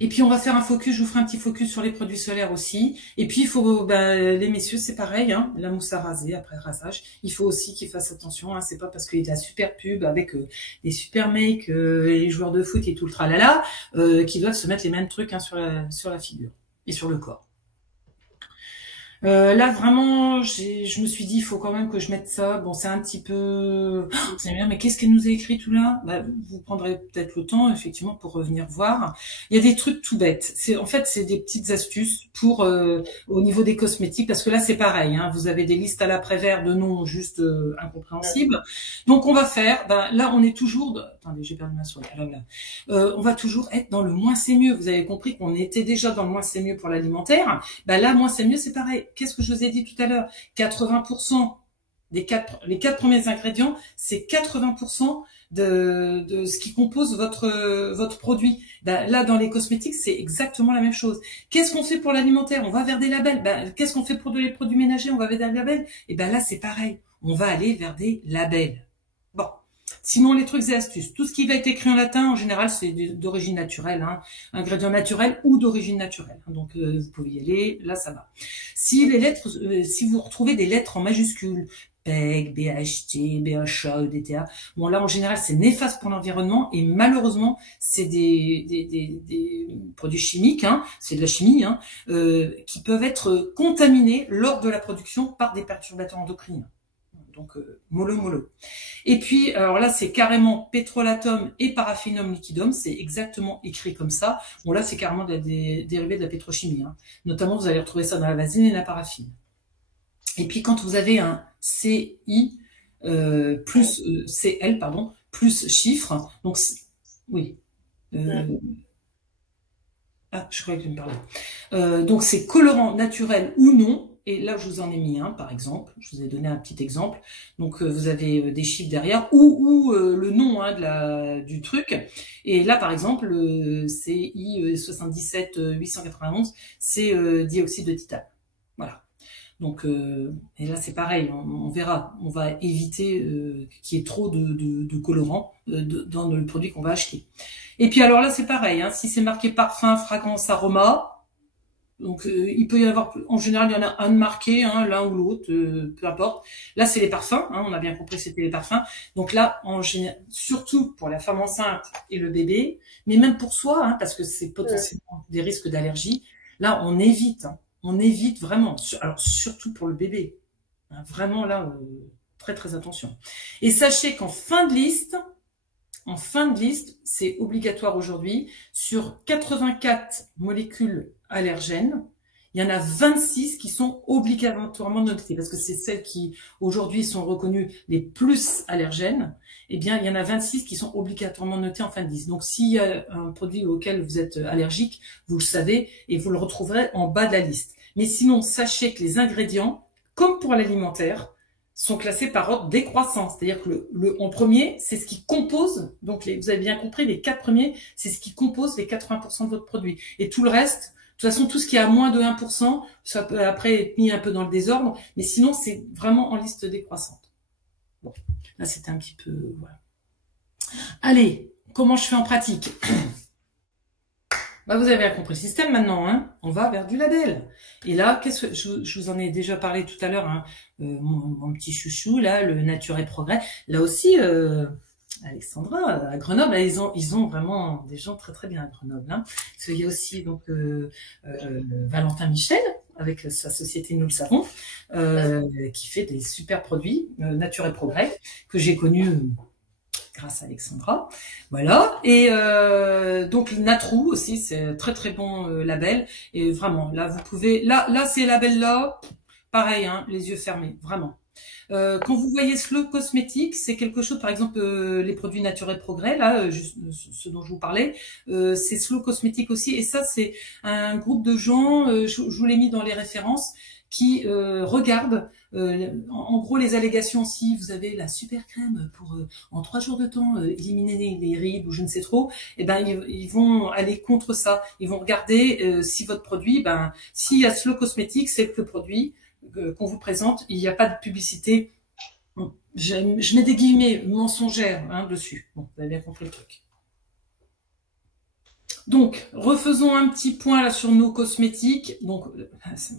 Et puis on va faire un focus, je vous ferai un petit focus sur les produits solaires aussi. Et puis il faut, les messieurs, c'est pareil, la mousse à raser après rasage. Il faut aussi qu'ils fassent attention. C'est pas parce qu'il y a de la super pub avec des super makes, les joueurs de foot et tout le tralala, qu'ils doivent se mettre les mêmes trucs sur la figure et sur le corps. Là vraiment, je me suis dit, il faut quand même que je mette ça. Bon, c'est un petit peu... Vous allez me dire, mais qu'est-ce qu'elle nous a écrit tout là? Vous prendrez peut-être le temps, effectivement, pour revenir voir. Il y a des trucs tout bêtes. En fait, c'est des petites astuces pour au niveau des cosmétiques, parce que là, c'est pareil. Vous avez des listes à l'après-vert de noms juste incompréhensibles. Donc, on va faire... là, on est toujours... Attendez, j'ai perdu ma souris. On va toujours être dans le moins c'est mieux. Vous avez compris qu'on était déjà dans le moins c'est mieux pour l'alimentaire. Là, moins c'est mieux, c'est pareil. Qu'est-ce que je vous ai dit tout à l'heure? 80% les quatre premiers ingrédients, c'est 80% de ce qui compose votre produit. Là, dans les cosmétiques, c'est exactement la même chose. Qu'est-ce qu'on fait pour l'alimentaire? On va vers des labels. Qu'est-ce qu'on fait pour les produits ménagers? On va vers des labels. Et là, c'est pareil. On va aller vers des labels. Bon. Sinon, les trucs et astuces. Tout ce qui va être écrit en latin, en général, c'est d'origine naturelle, ingrédients naturels ou d'origine naturelle. Donc, vous pouvez y aller. Là, ça va. Si vous retrouvez des lettres en majuscules, PEG, BHT, BHA, EDTA, bon, là, en général, c'est néfaste pour l'environnement et malheureusement, c'est des produits chimiques, c'est de la chimie, qui peuvent être contaminés lors de la production par des perturbateurs endocriniens. Donc, mollo. Et puis, alors là, c'est carrément pétrolatum et paraffinum liquidum. C'est exactement écrit comme ça. Bon, là, c'est carrément des dérivés de la pétrochimie. Notamment, vous allez retrouver ça dans la vaseline et la paraffine. Et puis, quand vous avez un CI plus CL, plus chiffre, donc, oui. Je croyais que je me parlais. Donc, c'est colorant naturel ou non. Et là, je vous en ai mis un, par exemple. Je vous ai donné un petit exemple. Donc, vous avez des chiffres derrière ou le nom du truc. Et là, par exemple, le CI 77891, c'est dioxyde de titane. Voilà. Donc, et là, c'est pareil. On verra. On va éviter qu'il y ait trop de colorants dans le produit qu'on va acheter. Et puis, alors là, c'est pareil. Si c'est marqué parfum, fragrance, aroma... Donc, il peut y avoir, en général, il y en a un de marqué, l'un ou l'autre, peu importe. Là, c'est les parfums, on a bien compris que c'était les parfums. Donc là, en général, surtout pour la femme enceinte et le bébé, mais même pour soi, parce que c'est potentiellement des risques d'allergie. Là, on évite vraiment. Alors, surtout pour le bébé. Vraiment, là, très, très attention. Et sachez qu'en fin de liste, c'est obligatoire aujourd'hui. Sur 84 molécules allergènes, il y en a 26 qui sont obligatoirement notées, parce que c'est celles qui, aujourd'hui, sont reconnues les plus allergènes. Eh bien, il y en a 26 qui sont obligatoirement notées en fin de liste. Donc, s'il y a un produit auquel vous êtes allergique, vous le savez, et vous le retrouverez en bas de la liste. Mais sinon, sachez que les ingrédients comme pour l'alimentaire, sont classés par ordre décroissant. C'est-à-dire que en premier, c'est ce qui compose, donc vous avez bien compris, les 4 premiers, c'est ce qui compose les 80% de votre produit. Et tout le reste, de toute façon, tout ce qui est à moins de 1%, ça peut après être mis un peu dans le désordre, mais sinon, c'est vraiment en liste décroissante. Bon, là, c'était un petit peu... Voilà. Allez, comment je fais en pratique? Bah, vous avez bien compris le système maintenant, hein. On va vers du label. Et là, qu'est-ce que je vous en ai déjà parlé tout à l'heure, hein, mon petit chouchou, là, le Nature et Progrès. Là aussi, Alexandra, à Grenoble, là, ils ont vraiment des gens très très bien à Grenoble. Hein. Parce qu'il y a aussi donc Valentin Michel, avec sa société Nous le savons, qui fait des super produits, Nature et Progrès, que j'ai connus grâce à Alexandra. Voilà. Et donc Natrou aussi, c'est très très bon label. Et vraiment, là vous pouvez, là ces labels là, pareil, hein, les yeux fermés, vraiment. Quand vous voyez Slow Cosmétique, c'est quelque chose, par exemple, les produits Nature et Progrès, là, ce dont je vous parlais, c'est Slow Cosmétique aussi. Et ça, c'est un groupe de gens, je vous l'ai mis dans les références, qui regardent, en gros, les allégations. Si vous avez la super crème pour, en 3 jours de temps, éliminer les rides ou je ne sais trop, eh ben, ils vont aller contre ça. Ils vont regarder si votre produit, ben, s'il y a Slow Cosmétique, c'est que le produit qu'on vous présente, il n'y a pas de publicité. Je mets des guillemets mensongères hein, dessus. Bon, vous avez bien compris le truc. Donc, refaisons un petit point là sur nos cosmétiques. Donc,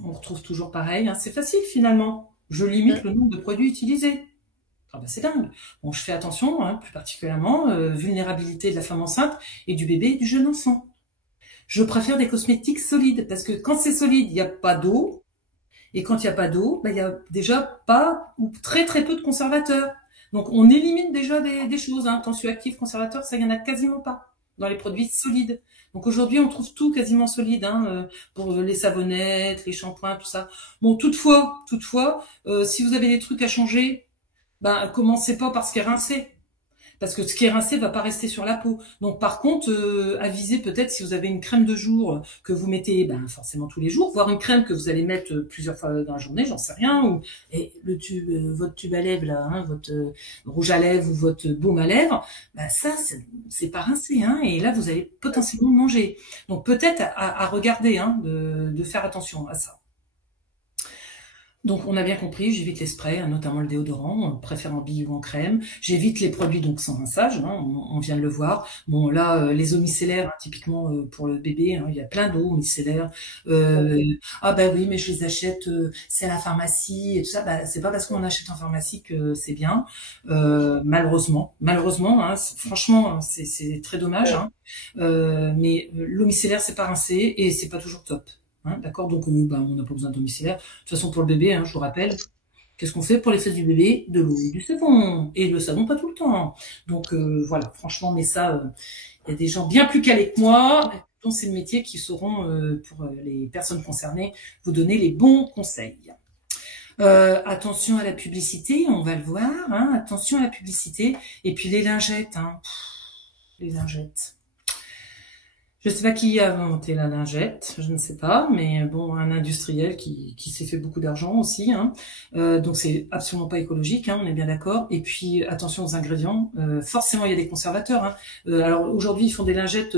on retrouve toujours pareil. Hein. C'est facile finalement. Je limite le nombre de produits utilisés. Ah ben, c'est dingue. Bon, je fais attention, hein, plus particulièrement, vulnérabilité de la femme enceinte et du bébé et du jeune enfant. Je préfère des cosmétiques solides parce que quand c'est solide, il n'y a pas d'eau. Et quand il n'y a pas d'eau, ben, il n'y a déjà pas ou très très peu de conservateurs. Donc on élimine déjà des choses. Hein. Tensioactifs, conservateurs, ça, il n'y en a quasiment pas dans les produits solides. Donc aujourd'hui, on trouve tout quasiment solide, hein, pour les savonnettes, les shampoings, tout ça. Bon, toutefois, si vous avez des trucs à changer, ben commencez pas par ce qui est rincé. Parce que ce qui est rincé va pas rester sur la peau. Donc par contre, avisez peut-être si vous avez une crème de jour que vous mettez ben, forcément tous les jours, voire une crème que vous allez mettre plusieurs fois dans la journée, j'en sais rien, ou et le tube, votre tube à lèvres là, hein, votre rouge à lèvres ou votre baume à lèvres, ben ça c'est pas rincé, hein, et là vous allez potentiellement manger. Donc peut-être à regarder, hein, de faire attention à ça. Donc, on a bien compris, j'évite les sprays, hein, notamment le déodorant, on préfère en bille ou en crème. J'évite les produits donc sans rinçage, hein, on vient de le voir. Bon, là, les eaux micellaires, hein, typiquement pour le bébé, hein, il y a plein d'eaux micellaires. Ah bah oui, mais je les achète, c'est à la pharmacie et tout ça. Bah, c'est pas parce qu'on achète en pharmacie que c'est bien. Malheureusement, hein, franchement, c'est très dommage. Hein. Mais l'eau micellaire, c'est pas rincé et c'est pas toujours top. Hein, d'accord, donc ben, on n'a pas besoin de domiciliaire. De toute façon, pour le bébé, hein, je vous rappelle, qu'est-ce qu'on fait pour les fesses du bébé? De l'eau et du savon. Et le savon, pas tout le temps. Donc voilà, franchement, mais ça, il y a des gens bien plus calés que moi, dont c'est le métier qui sauront, pour les personnes concernées, vous donner les bons conseils. Attention à la publicité, on va le voir. Hein, attention à la publicité. Et puis les lingettes. Hein, les lingettes. Je sais pas qui a inventé la lingette, je ne sais pas, mais bon, un industriel qui s'est fait beaucoup d'argent aussi, hein. Donc c'est absolument pas écologique, hein, on est bien d'accord. Et puis attention aux ingrédients, forcément il y a des conservateurs. Hein. Alors aujourd'hui ils font des lingettes,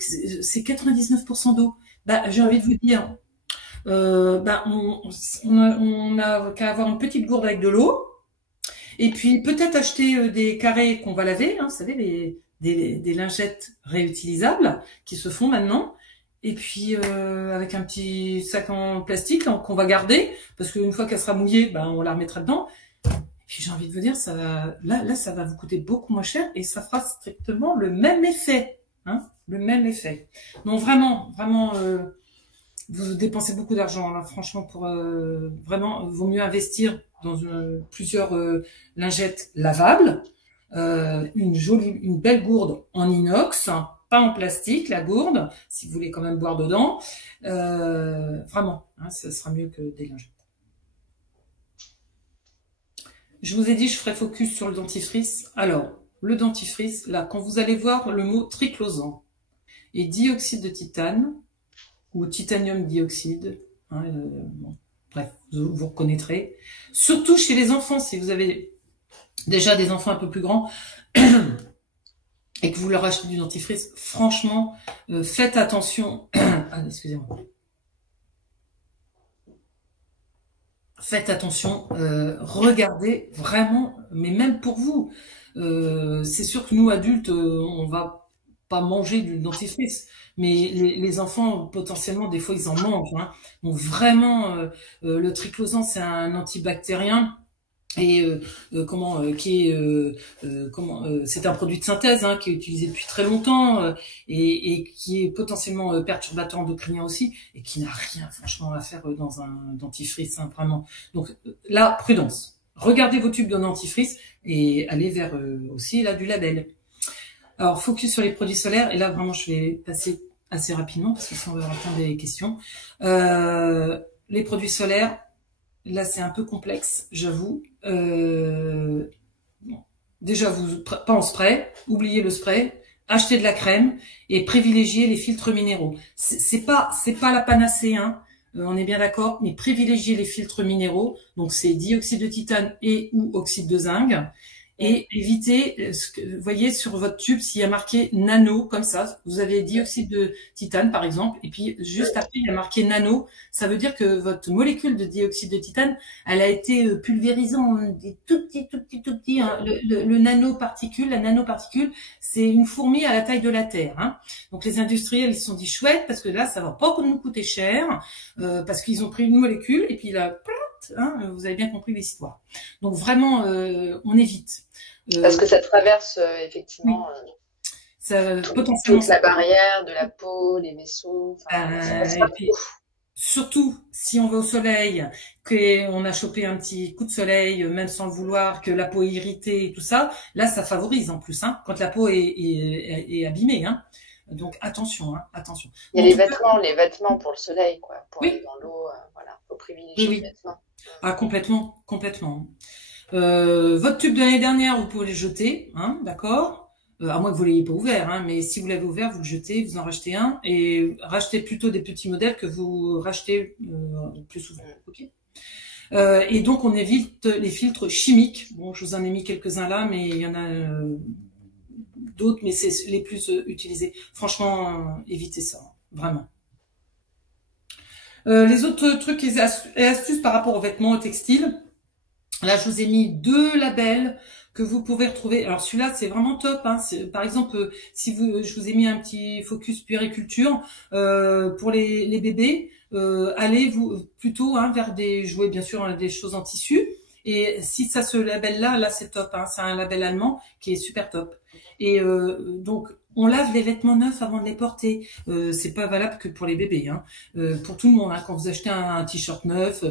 c'est 99% d'eau. Bah j'ai envie de vous dire, bah on a qu'à avoir une petite gourde avec de l'eau, et puis peut-être acheter des carrés qu'on va laver, hein, vous savez des lingettes réutilisables qui se font maintenant, et puis avec un petit sac en plastique qu'on va garder, parce qu'une fois qu'elle sera mouillée, ben, on la remettra dedans. Et puis j'ai envie de vous dire, ça va, là, ça va vous coûter beaucoup moins cher, et ça fera strictement le même effet. Hein, le même effet. Donc vraiment, vous dépensez beaucoup d'argent, là, franchement, pour vraiment, vaut mieux investir dans plusieurs lingettes lavables, une belle gourde en inox, hein, pas en plastique, la gourde, si vous voulez quand même boire dedans. Vraiment, hein, ça sera mieux que des lingettes. Je vous ai dit, je ferai focus sur le dentifrice. Alors, le dentifrice, là, quand vous allez voir le mot triclosan et dioxyde de titane, ou titanium dioxyde, hein, bon, Bref, vous reconnaîtrez. Surtout chez les enfants, si vous avez déjà des enfants un peu plus grands et que vous leur achetez du dentifrice, franchement, faites attention. Ah, excusez-moi. Faites attention, regardez vraiment, mais même pour vous, c'est sûr que nous adultes, on va pas manger du dentifrice, mais les enfants potentiellement des fois ils en mangent. Hein. Donc vraiment, le triclosan c'est un antibactérien et qui est c'est un produit de synthèse hein, qui est utilisé depuis très longtemps et qui est potentiellement perturbateur endocrinien aussi et qui n'a rien franchement à faire dans un dentifrice hein, vraiment. Donc là prudence, regardez vos tubes de dentifrice et allez vers aussi là du label. Alors focus sur les produits solaires et là vraiment je vais passer assez rapidement parce que sinon on va avoir plein des questions. Les produits solaires. Là, c'est un peu complexe, j'avoue. Bon. Déjà, pas en spray, oubliez le spray, achetez de la crème et privilégiez les filtres minéraux. C'est pas la panacée, hein. On est bien d'accord, mais privilégiez les filtres minéraux. Donc, c'est dioxyde de titane et ou oxyde de zinc. Et évitez, voyez sur votre tube s'il y a marqué nano, comme ça, vous avez dioxyde de titane par exemple, et puis juste après il y a marqué nano, ça veut dire que votre molécule de dioxyde de titane, elle a été pulvérisée en des tout petits, hein. Le nanoparticule, la nanoparticule, c'est une fourmi à la taille de la Terre. Hein. Donc les industriels ils se sont dit chouette, parce que là ça va pas nous coûter cher, parce qu'ils ont pris une molécule, et puis là, hein, vous avez bien compris l'histoire. Donc vraiment, on évite. Parce que ça traverse effectivement potentiellement toute la barrière de la peau, les vaisseaux. Et puis, surtout si on va au soleil, qu'on a chopé un petit coup de soleil, même sans le vouloir, que la peau est irritée et tout ça, là ça favorise en plus, hein, quand la peau est abîmée. Hein. Donc attention, hein, attention. Il y a les vêtements pour le soleil, quoi, pour aller dans l'eau, voilà, faut privilégier les vêtements. Ah complètement. Votre tube de l'année dernière, vous pouvez le jeter, hein, d'accord, à moins que vous l'ayez pas ouvert, hein, mais si vous l'avez ouvert, vous le jetez, vous en rachetez un et rachetez plutôt des petits modèles que vous rachetez plus souvent. Okay. Et donc on évite les filtres chimiques. Bon, je vous en ai mis quelques-uns là, mais il y en a d'autres, mais c'est les plus utilisés. Franchement, évitez ça, vraiment. Les autres trucs et astuces par rapport aux vêtements, aux textiles. Là, je vous ai mis 2 labels que vous pouvez retrouver. Alors celui-là, c'est vraiment top. Hein. Par exemple, si je vous ai mis un petit focus puériculture pour les bébés, allez vous plutôt hein, vers des jouets, bien sûr, hein, des choses en tissu. Et si ça ce label-là, là c'est top. Hein. C'est un label allemand qui est super top. Et donc on lave les vêtements neufs avant de les porter. C'est pas valable que pour les bébés, hein. Pour tout le monde. Hein. Quand vous achetez un t-shirt neuf,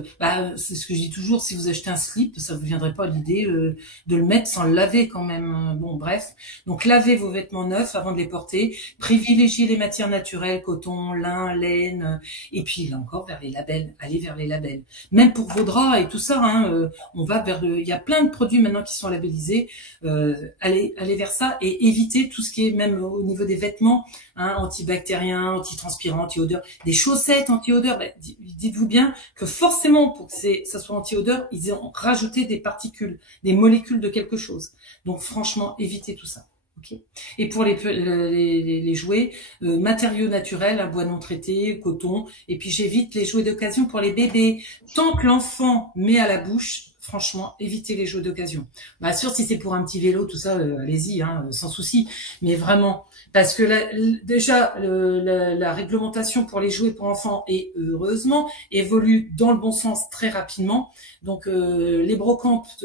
c'est ce que je dis toujours. Si vous achetez un slip, ça vous viendrait pas à l'idée de le mettre sans le laver quand même. Bon, bref. Donc lavez vos vêtements neufs avant de les porter. Privilégiez les matières naturelles, coton, lin, laine. Et puis là encore vers les labels. Allez vers les labels. Même pour vos draps et tout ça. Hein, on va vers il y a plein de produits maintenant qui sont labellisés. Allez vers ça et évitez tout ce qui est même au niveau des vêtements, hein, antibactériens, antitranspirants, anti-odeur, des chaussettes anti-odeur. Dites-vous bien que forcément pour que ça soit anti-odeur, ils ont rajouté des particules, des molécules de quelque chose. Donc franchement, évitez tout ça. Okay. Et pour les jouets, matériaux naturels, un bois non traité, coton, et puis j'évite les jouets d'occasion pour les bébés. Tant que l'enfant met à la bouche, franchement, évitez les jouets d'occasion. Bien sûr, si c'est pour un petit vélo, tout ça, allez-y, hein, sans souci. Mais vraiment, parce que déjà, la réglementation pour les jouets pour enfants, et heureusement, évolue dans le bon sens très rapidement. Donc, les brocantes,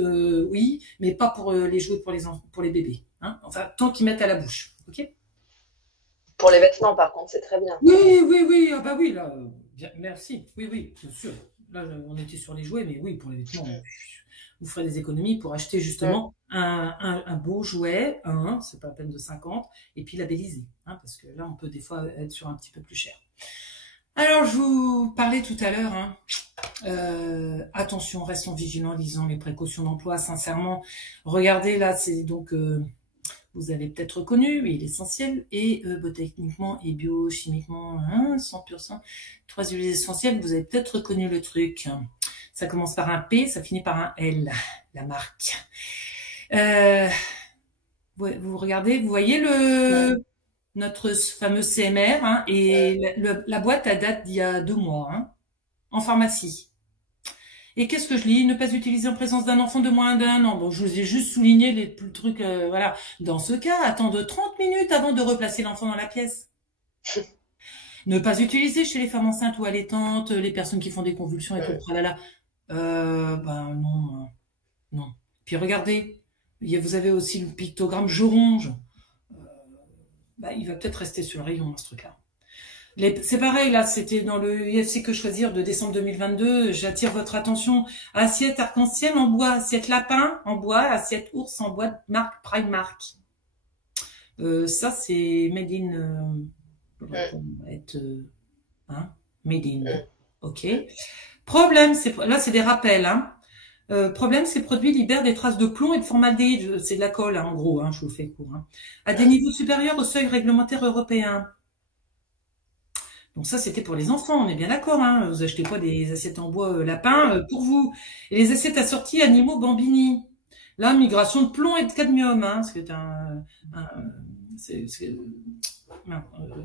oui, mais pas pour les jouets pour les bébés. Hein, enfin, tant qu'ils mettent à la bouche. Ok. Pour les vêtements, par contre, c'est très bien. Oui. Ah bah oui, là, bien, merci. Oui, bien sûr. Là, on était sur les jouets, mais oui, pour les vêtements, vous ferez des économies pour acheter justement un beau jouet, c'est pas la peine de 50, et puis labellisé, hein, parce que là, on peut des fois être sur un petit peu plus cher. Alors, je vous parlais tout à l'heure, hein, attention, restons vigilants, lisons les précautions d'emploi, sincèrement. Regardez, là, c'est donc... vous avez peut-être reconnu, huile essentielle et botaniquement et biochimiquement 100%, 3 huiles essentielles, vous avez peut-être reconnu le truc. Ça commence par un P, ça finit par un L, la marque. Euh, vous regardez, vous voyez notre fameux CMR, hein, et la boîte, elle date d'il y a 2 mois, hein, en pharmacie. Et qu'est-ce que je lis? Ne pas utiliser en présence d'un enfant de moins d'1 an. Bon, je vous ai juste souligné les trucs, voilà. Dans ce cas, attendre 30 minutes avant de replacer l'enfant dans la pièce. Ne pas utiliser chez les femmes enceintes ou allaitantes, les personnes qui font des convulsions et tout. Tralala. Ben non, non. Puis regardez, vous avez aussi le pictogramme Joronge. Ben, il va peut-être rester sur le rayon, ce truc-là. C'est pareil, là, c'était dans le UFC Que Choisir de décembre 2022. J'attire votre attention. Assiette arc-en-ciel en bois, assiette lapin en bois, assiette ours en bois, marque Primark. Ça, c'est made in... hein, made in. Ok. Problème, là, c'est des rappels. Hein. Problème, ces produits libèrent des traces de plomb et de formaldéhyde. C'est de la colle, hein, en gros. Hein, je vous fais court. Hein. À des niveaux supérieurs au seuil réglementaire européen. Donc ça, c'était pour les enfants, on est bien d'accord. Hein. Vous achetez pas des assiettes en bois lapin pour vous. Et les assiettes assorties animaux bambini. Là, migration de plomb et de cadmium. Hein,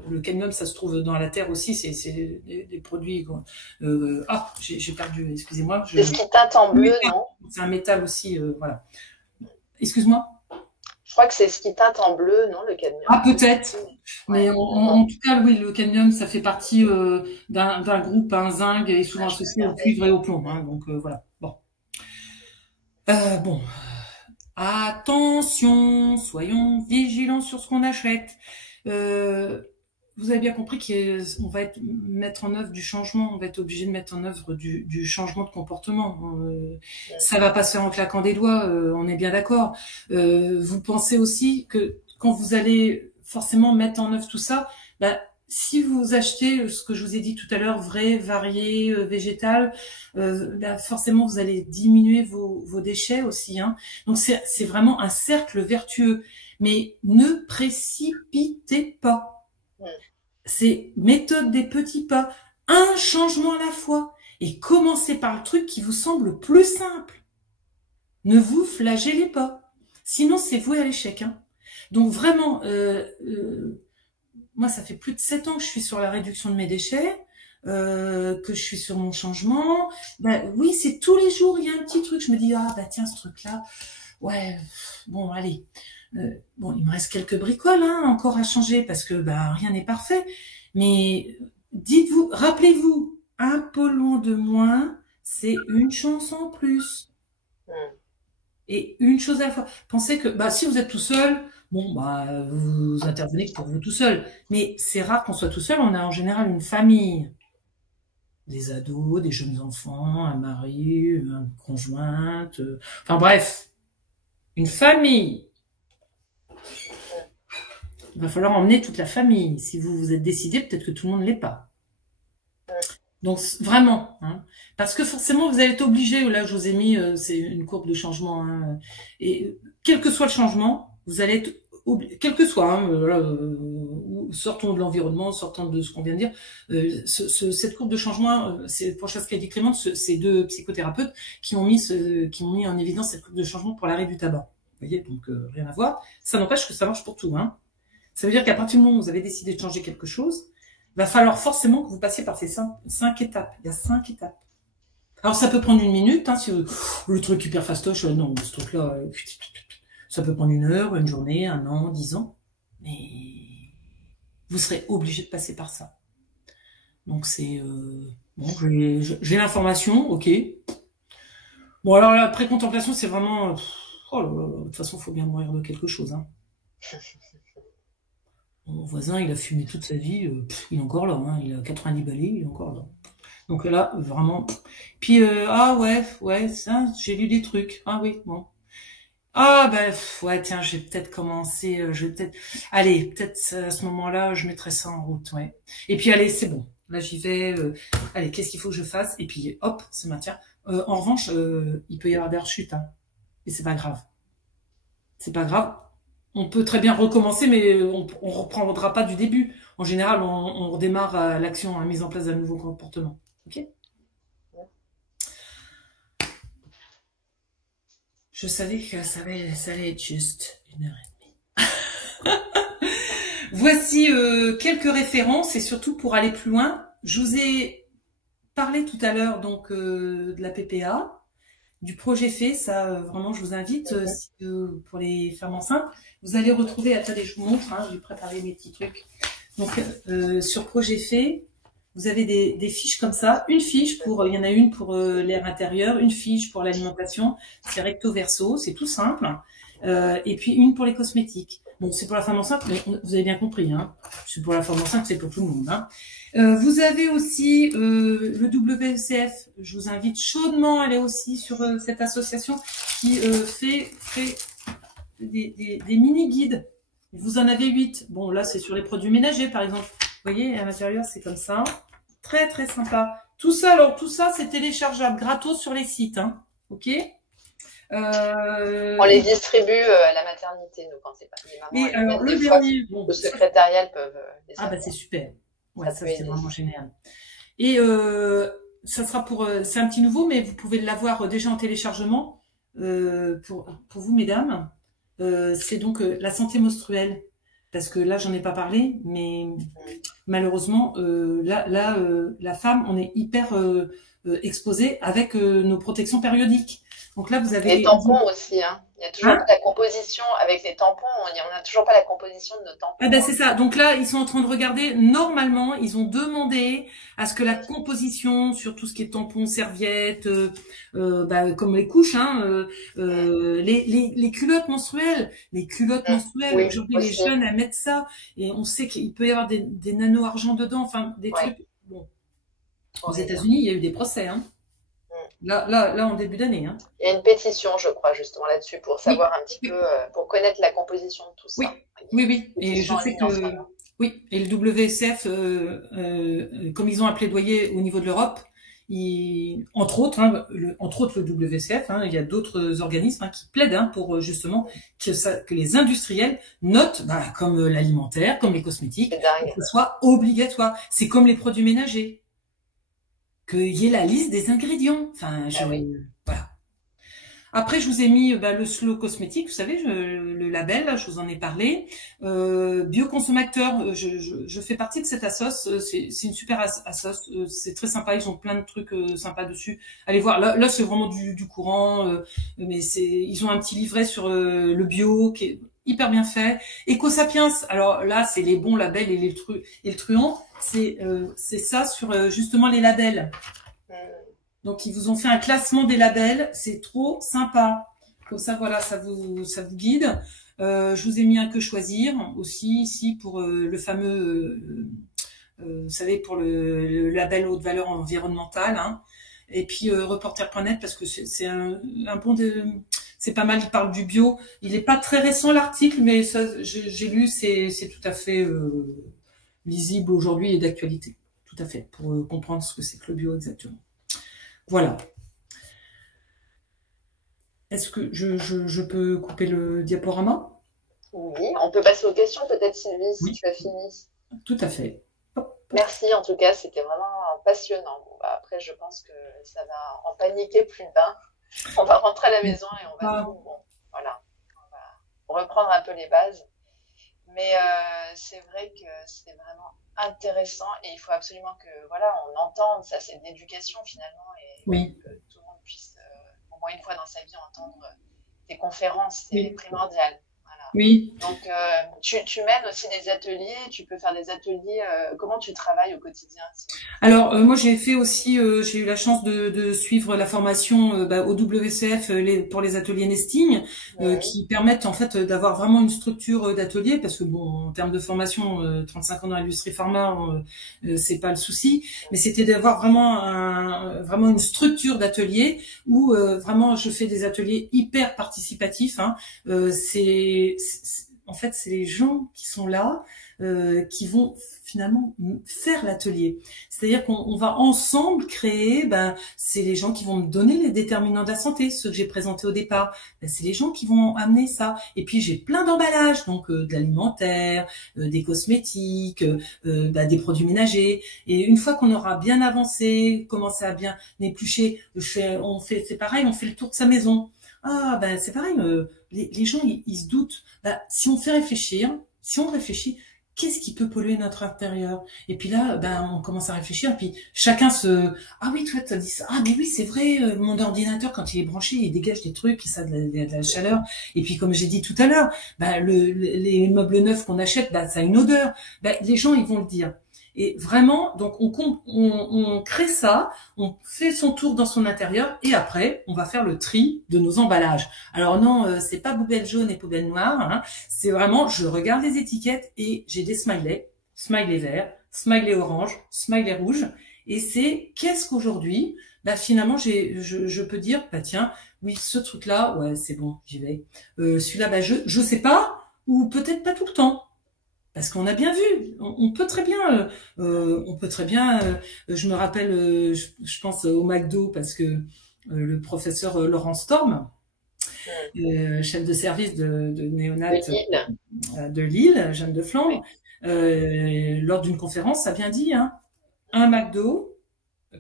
le cadmium, ça se trouve dans la terre aussi. C'est des produits. J'ai perdu. Excusez-moi. C'est ce qui teinte en bleu, non? C'est un métal aussi. Voilà. Excuse-moi. Je crois que c'est ce qui teinte en bleu, non, le cadmium? Ah, peut-être. Mais en tout cas, oui, le cadmium, ça fait partie d'un groupe, un zinc, et souvent associé au cuivre et au plomb. Hein, donc voilà. Bon. Attention, soyons vigilants sur ce qu'on achète. Vous avez bien compris qu'on va mettre en œuvre du changement, on va être obligé de mettre en œuvre du changement de comportement. Ça va pas se faire en claquant des doigts, on est bien d'accord. Vous pensez aussi que quand vous allez forcément mettre en œuvre tout ça, bah, si vous achetez ce que je vous ai dit tout à l'heure, vrai, varié, végétal, là, forcément vous allez diminuer vos déchets aussi. Hein. Donc c'est vraiment un cercle vertueux. Mais ne précipitez pas. C'est méthode des petits pas. Un changement à la fois. Et commencez par le truc qui vous semble le plus simple. Ne vous flagellez pas. Sinon, c'est voué à l'échec. Hein. Donc vraiment, moi, ça fait plus de 7 ans que je suis sur la réduction de mes déchets, que je suis sur mon changement. Ben, oui, c'est tous les jours, il y a un petit truc. Je me dis, ah bah tiens, ce truc-là, ouais, bon, allez. Bon, il me reste quelques bricoles hein, encore à changer parce que bah, rien n'est parfait. Mais dites-vous, rappelez-vous, un polluant de moins, c'est une chance en plus. Et une chose à la fois. Pensez que bah, si vous êtes tout seul, bon, bah, vous intervenez pour vous tout seul. Mais c'est rare qu'on soit tout seul. On a en général une famille. Des ados, des jeunes enfants, un mari, une conjointe. Enfin bref, une famille. Il va falloir emmener toute la famille. Si vous vous êtes décidé, peut-être que tout le monde ne l'est pas. Donc vraiment, hein, parce que forcément vous allez être obligé. Là, je vous ai mis, c'est une courbe de changement. Hein, et quel que soit le changement, vous allez être obligé, quel que soit. Hein, sortons de l'environnement, sortons de ce qu'on vient de dire. Cette courbe de changement, c'est pour ce qu'a dit Clément, ces 2 psychothérapeutes qui ont mis en évidence cette courbe de changement pour l'arrêt du tabac. Vous voyez, donc rien à voir. Ça n'empêche que ça marche pour tout. Hein. Ça veut dire qu'à partir du moment où vous avez décidé de changer quelque chose, il va falloir forcément que vous passiez par ces 5 étapes. Il y a 5 étapes. Alors, ça peut prendre 1 minute, hein, si le truc hyper fastoche, non, ce truc-là, ça peut prendre 1 heure, 1 journée, 1 an, 10 ans. Mais vous serez obligé de passer par ça. Donc, c'est... bon, j'ai l'information, ok. Bon, alors, la pré-contemplation, c'est vraiment... oh là là, de toute façon, il faut bien mourir de quelque chose, hein. Mon voisin, il a fumé toute sa vie, il est encore là, hein, il a 90 balais, il est encore là. Donc là, vraiment. Puis, ah ouais, ça, j'ai lu des trucs. Ah oui, bon. Ah ben, ouais, tiens, j'ai peut-être commencé, allez, peut-être à ce moment-là, je mettrai ça en route, ouais. Et puis, allez, c'est bon. Là, j'y vais. Allez, qu'est-ce qu'il faut que je fasse? Et puis, hop, c'est maintien. En revanche, il peut y avoir des rechutes, hein. Et c'est pas grave. C'est pas grave. On peut très bien recommencer, mais on reprendra pas du début. En général, on redémarre l'action, la mise en place d'un nouveau comportement. Ok ? Je savais que ça allait être juste 1h30. Voici quelques références et surtout pour aller plus loin, je vous ai parlé tout à l'heure donc de la PPA, du projet fait, ça vraiment je vous invite pour les femmes enceintes, vous allez retrouver, attendez je vous montre, hein, j'ai préparé mes petits trucs. Donc sur projet fait, vous avez des fiches comme ça, une fiche pour, il y en a une pour l'air intérieur, une fiche pour l'alimentation, c'est recto verso, c'est tout simple, et puis une pour les cosmétiques. Bon, c'est pour la femme enceinte, mais vous avez bien compris, hein. C'est pour la femme enceinte, c'est pour tout le monde, hein. Vous avez aussi le WCF. Je vous invite chaudement à aller aussi sur cette association qui fait des mini-guides. Vous en avez 8. Bon, là, c'est sur les produits ménagers, par exemple. Vous voyez, à l'intérieur, c'est comme ça. Très, très sympa. Tout ça, alors, tout ça, c'est téléchargeable gratos sur les sites, hein. OK? On les distribue à la maternité, nous, quand c'est pas les mamans. Et alors, le dernier, bon, le secrétariat peuvent les avoir. Ah, bah, c'est super. Ouais, ça c'est vraiment génial. Et ça sera c'est un petit nouveau, mais vous pouvez l'avoir déjà en téléchargement pour vous, mesdames. C'est donc la santé menstruelle. Parce que là, j'en ai pas parlé, mais malheureusement, la femme, on est hyper exposé avec nos protections périodiques. Donc là, vous avez les tampons aussi, hein. Il y a toujours pas la composition avec les tampons, on n'a toujours pas la composition de nos tampons. Ah ben c'est ça. Donc là, ils sont en train de regarder. Normalement, ils ont demandé à ce que la composition sur tout ce qui est tampons, serviettes, comme les couches, hein, les culottes menstruelles, Oui, aujourd'hui les jeunes à mettre ça, et on sait qu'il peut y avoir des nano-argent dedans, enfin des trucs. Bon, aux États-Unis, il y a eu des procès, hein. Là, en début d'année. Hein. Il y a une pétition, je crois, justement là-dessus, pour savoir un petit peu, pour connaître la composition de tout ça. Oui. Et je sais que, oui. Et le WCF, comme ils ont un plaidoyer au niveau de l'Europe, entre autres le WCF, hein, il y a d'autres organismes qui plaident pour justement que les industriels notent, comme l'alimentaire, comme les cosmétiques, que ce soit obligatoire. C'est comme les produits ménagers. Qu'il y ait la liste des ingrédients. Enfin, voilà. Après, je vous ai mis le Slow Cosmétique, vous savez, le label, là, je vous en ai parlé. Bioconsommateur, je fais partie de cette assoce. C'est une super assoce. C'est très sympa. Ils ont plein de trucs sympas dessus. Allez voir. Là c'est vraiment du courant, mais ils ont un petit livret sur le bio qui est hyper bien fait. EcoSapiens. Alors là, c'est les bons labels et le truand. C'est ça sur justement les labels. Donc ils vous ont fait un classement des labels, c'est trop sympa. Comme ça, voilà, ça vous guide. Je vous ai mis un que choisir aussi ici pour le fameux, vous savez, pour le label haute valeur environnementale. Hein. Et puis reporter.net parce que c'est un bon c'est pas mal. Il parle du bio. Il est pas très récent l'article, mais ça j'ai lu, c'est tout à fait lisible aujourd'hui et d'actualité. Tout à fait pour comprendre ce que c'est que le bio exactement. Voilà. Est-ce que je peux couper le diaporama? Oui, on peut passer aux questions peut-être, Sylvie, si tu as fini. Tout à fait. Hop. Merci en tout cas, c'était vraiment passionnant. Bon, après, je pense que ça va en paniquer plus d'un. On va rentrer à la maison et on va on va reprendre un peu les bases. Mais c'est vrai que c'est vraiment intéressant et il faut absolument que on entende ça, c'est de l'éducation finalement et que tout le monde puisse au moins une fois dans sa vie entendre tes conférences, c'est primordial. Voilà. Oui. Donc tu mènes aussi des ateliers, tu peux faire des ateliers, comment tu travailles au quotidien? Alors moi j'ai fait aussi, j'ai eu la chance de suivre la formation au WCF pour les ateliers nesting qui permettent en fait d'avoir vraiment une structure d'atelier parce que bon en termes de formation 35 ans dans l'industrie pharma c'est pas le souci, mais c'était d'avoir vraiment une structure d'atelier où vraiment je fais des ateliers hyper participatifs. Hein. En fait, c'est les gens qui sont là qui vont finalement faire l'atelier. C'est-à-dire qu'on va ensemble créer, c'est les gens qui vont me donner les déterminants de la santé, ceux que j'ai présentés au départ. C'est les gens qui vont amener ça. Et puis j'ai plein d'emballages, donc de l'alimentaire, des cosmétiques, des produits ménagers. Et une fois qu'on aura bien avancé, commencé à bien éplucher, c'est pareil, on fait le tour de sa maison. Ah, ben c'est pareil, les gens, ils se doutent. Ben, si on fait réfléchir, si on réfléchit, qu'est-ce qui peut polluer notre intérieur? Et puis là, ben, on commence à réfléchir, puis chacun se... Ah oui, toi, t'as dit ça. Ah, mais oui, c'est vrai, mon ordinateur, quand il est branché, il dégage des trucs, et ça, de la chaleur. Et puis, comme j'ai dit tout à l'heure, ben, les meubles neufs qu'on achète, ben, ça a une odeur. Ben, les gens, ils vont le dire. Et vraiment, donc on crée ça, on fait son tour dans son intérieur et après, on va faire le tri de nos emballages. Alors non, c'est pas poubelle jaune et poubelle noire, hein, c'est vraiment, je regarde les étiquettes et j'ai des smileys, smiley vert, smiley orange, smiley rouge, et c'est qu'est-ce qu'aujourd'hui, bah finalement je peux dire, bah tiens, oui ce truc-là, ouais c'est bon, j'y vais. Celui-là, bah je sais pas, ou peut-être pas tout le temps. Parce qu'on a bien vu, on peut très bien, je me rappelle, je pense au McDo parce que le professeur Laurent Storm, chef de service de néonat de Lille, Jeanne de Flandre, lors d'une conférence, a bien dit, hein, un McDo,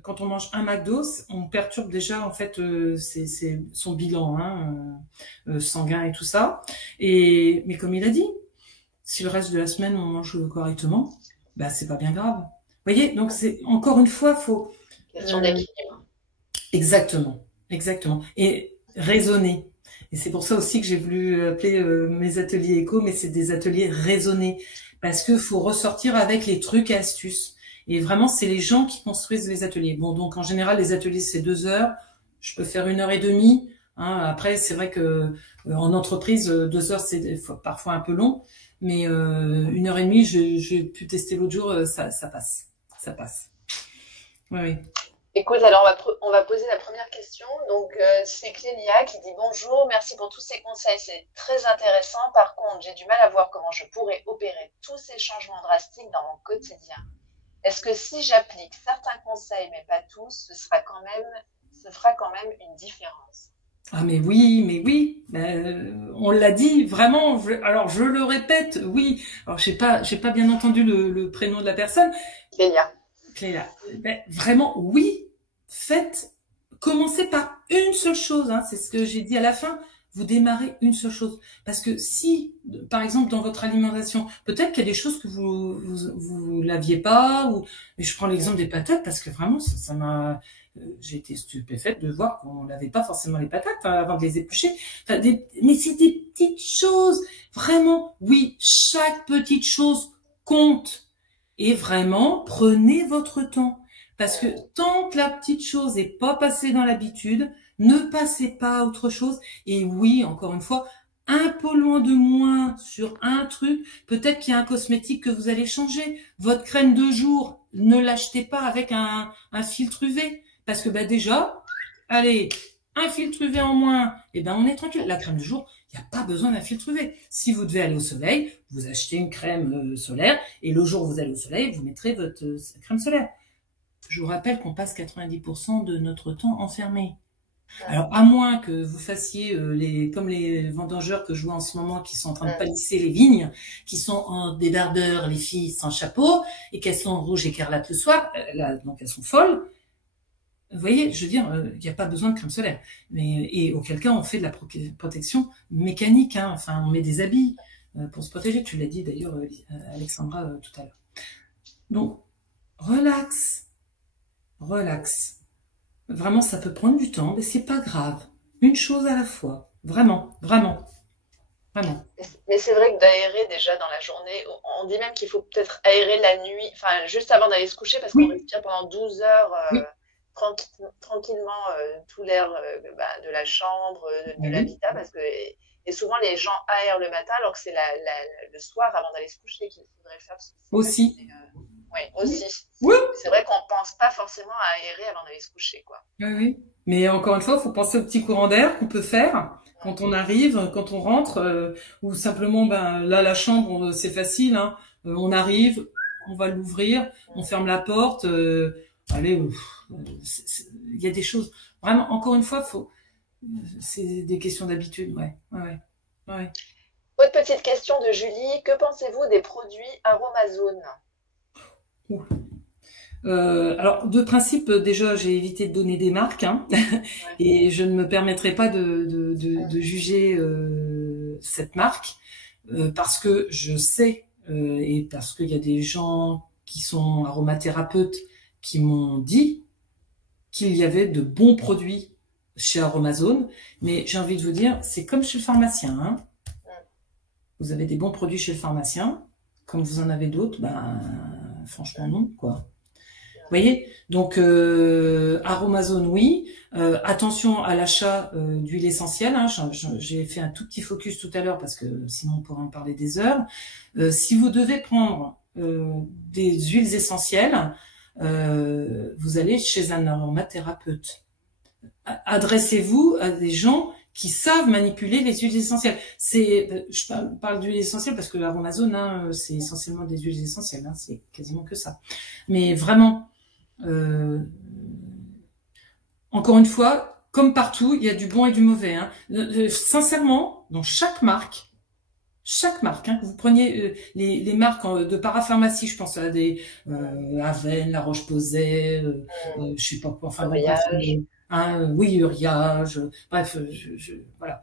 quand on mange un McDo, on perturbe déjà en fait c'est son bilan sanguin et tout ça. Mais comme il a dit, si le reste de la semaine on mange correctement, bah c'est pas bien grave. Vous voyez, donc c'est encore une fois faut question d'équilibre. Exactement, exactement. Et raisonner. Et c'est pour ça aussi que j'ai voulu appeler mes ateliers éco, mais c'est des ateliers raisonnés parce que faut ressortir avec les trucs et astuces. Et vraiment, c'est les gens qui construisent les ateliers. Bon, donc en général, les ateliers c'est 2 heures. Je peux faire 1 heure et demie. Hein. Après, c'est vrai que en entreprise, 2 heures c'est parfois un peu long. Mais 1 heure et demie, j'ai pu tester l'autre jour, ça passe. Ça passe. Oui, oui. Écoute, alors on va poser la première question. Donc, c'est Clélia qui dit bonjour, merci pour tous ces conseils, c'est très intéressant. Par contre, j'ai du mal à voir comment je pourrais opérer tous ces changements drastiques dans mon quotidien. Est-ce que si j'applique certains conseils, mais pas tous, ce fera quand même une différence? Ah mais oui, on l'a dit vraiment. Alors je le répète, oui. Alors j'ai pas bien entendu le prénom de la personne. Clélia. Clélia. Vraiment oui. Commencez par une seule chose. Hein, c'est ce que j'ai dit à la fin. Vous démarrez une seule chose. Parce que si, par exemple, dans votre alimentation, peut-être qu'il y a des choses que vous l'aviez pas. Mais je prends l'exemple des patates parce que vraiment ça m'a j'ai été stupéfaite de voir qu'on n'avait pas forcément les patates avant de les éplucher. Enfin, mais c'est des petites choses. Vraiment, oui, chaque petite chose compte. Et vraiment, prenez votre temps. Parce que tant que la petite chose n'est pas passée dans l'habitude, ne passez pas à autre chose. Et oui, encore une fois, un polluant de moins sur un truc, peut-être qu'il y a un cosmétique que vous allez changer. Votre crème de jour, ne l'achetez pas avec un filtre UV. Parce que déjà, allez, un filtre UV en moins, et on est tranquille. La crème du jour, il n'y a pas besoin d'un filtre UV. Si vous devez aller au soleil, vous achetez une crème solaire, et le jour où vous allez au soleil, vous mettrez votre crème solaire. Je vous rappelle qu'on passe 90% de notre temps enfermé. Alors, à moins que vous fassiez comme les vendangeurs que je vois en ce moment qui sont en train de palisser les vignes, qui sont en débardeur, les filles sans chapeau, et qu'elles sont rouges écarlates le soir, donc elles sont folles. Vous voyez, je veux dire, il n'y a pas besoin de crème solaire. Et auquel cas, on fait de la protection mécanique. Hein. Enfin, on met des habits pour se protéger. Tu l'as dit d'ailleurs, Alexandra, tout à l'heure. Donc, relax. Vraiment, ça peut prendre du temps, mais c'est pas grave. Une chose à la fois. Vraiment. Mais c'est vrai que d'aérer déjà dans la journée, on dit même qu'il faut peut-être aérer la nuit, enfin juste avant d'aller se coucher, parce qu'on respire pendant 12 heures. Tranquillement tout l'air de la chambre, de l'habitat, parce que et souvent les gens aèrent le matin alors que c'est le soir avant d'aller se coucher qu'il faudrait faire. Aussi. Oui, aussi. Oui. C'est vrai qu'on pense pas forcément à aérer avant d'aller se coucher, quoi. Oui. Mais encore une fois, il faut penser au petit courant d'air qu'on peut faire quand on arrive, quand on rentre, ou simplement, là, la chambre, c'est facile, hein. On arrive, on va l'ouvrir, on ferme la porte, allez, il y a des choses. Vraiment, encore une fois, c'est des questions d'habitude, ouais. Autre petite question de Julie, que pensez-vous des produits Aromazone? Alors, de principe, déjà, j'ai évité de donner des marques, hein, Ouais. et je ne me permettrai pas de juger cette marque parce que je sais et parce qu'il y a des gens qui sont aromathérapeutes qui m'ont dit qu'il y avait de bons produits chez Aromazone, mais j'ai envie de vous dire, c'est comme chez le pharmacien, hein. Vous avez des bons produits chez le pharmacien, comme vous en avez d'autres, ben franchement non, quoi. Vous voyez, donc Aromazone, oui. Attention à l'achat d'huile essentielle, hein. J'ai fait un tout petit focus tout à l'heure parce que sinon on pourrait en parler des heures. Si vous devez prendre des huiles essentielles, vous allez chez un aromathérapeute. Adressez-vous à des gens qui savent manipuler les huiles essentielles. Je parle d'huiles essentielles parce que l'Aromazone, hein, c'est essentiellement des huiles essentielles, hein, c'est quasiment que ça. Mais vraiment, encore une fois, comme partout, il y a du bon et du mauvais, hein. Sincèrement, dans chaque marque, hein, que vous preniez les marques de parapharmacie, je pense à des Aven, La Roche-Posay, je sais pas quoi, enfin bon, bref, oui, Uriage, bref, voilà.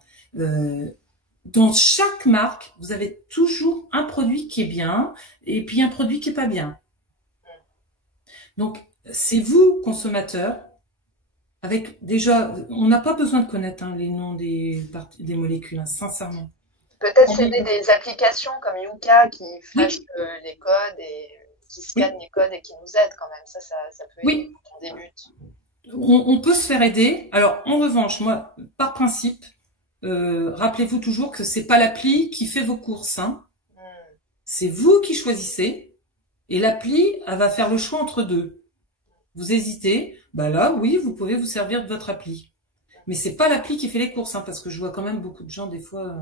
Dans chaque marque, vous avez toujours un produit qui est bien et puis un produit qui est pas bien. Donc, c'est vous, consommateurs, avec déjà, on n'a pas besoin de connaître hein, les noms des molécules, hein, sincèrement. Peut-être s'aider des applications comme Yuka qui flashent Oui, les codes et qui scannent oui, les codes et qui nous aident quand même. Ça peut aider oui. quand on débute. On peut se faire aider. Alors, en revanche, moi, par principe, rappelez-vous toujours que c'est pas l'appli qui fait vos courses, hein. Hmm. C'est vous qui choisissez et l'appli, elle va faire le choix entre deux. Vous hésitez, bah là, oui, vous pouvez vous servir de votre appli. Mais c'est pas l'appli qui fait les courses, hein, parce que je vois quand même beaucoup de gens des fois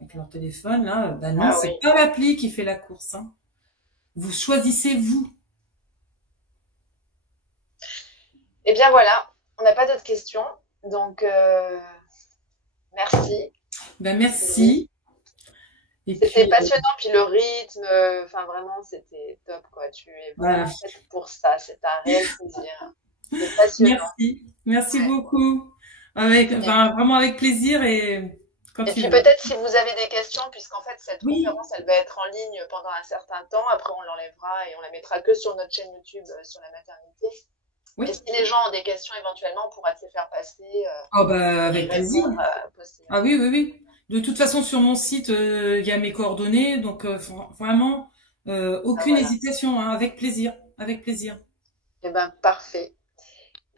avec leur téléphone là. Bah non, Ah c'est oui. pas l'appli qui fait la course, hein. Vous choisissez vous. Eh bien voilà, on n'a pas d'autres questions. Donc merci Ben Sylvie. merci. Et C'était puis passionnant, puis le rythme, enfin vraiment c'était top quoi. Tu es voilà. vraiment faite pour ça. C'est un réel plaisir. C'est passionnant. Merci, merci Ouais. beaucoup. Avec, Et, ben, vraiment avec plaisir et quand et tu puis veux. peut-être si vous avez des questions, puisqu'en fait cette Oui, conférence elle va être en ligne pendant un certain temps. Après on l'enlèvera et on la mettra que sur notre chaîne YouTube sur la maternité. oui. Mais si les gens ont des questions éventuellement, on pourra te les faire passer Oh ben, et y avec plaisir. répondre Ah posteriorement. oui, oui, oui. De toute façon, sur mon site, il y a mes coordonnées, donc vraiment, Ah, aucune voilà. hésitation, hein, avec plaisir, avec plaisir. Eh ben parfait.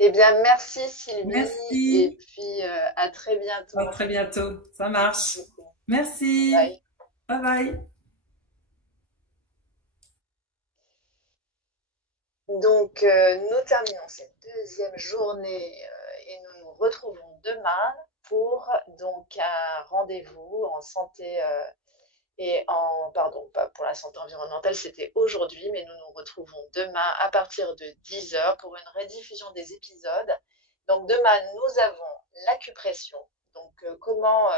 Eh bien, merci Sylvie, et Merci. puis à très À bientôt. très bientôt. Ça Merci marche. beaucoup. Merci. Bye. Bye bye. Donc, nous terminons cette deuxième journée et nous nous retrouvons demain pour donc un rendez-vous en santé et en, pardon, pas pour la santé environnementale, c'était aujourd'hui, mais nous nous retrouvons demain à partir de 10 heures pour une rediffusion des épisodes. Donc, demain, nous avons l'acupression. Donc, comment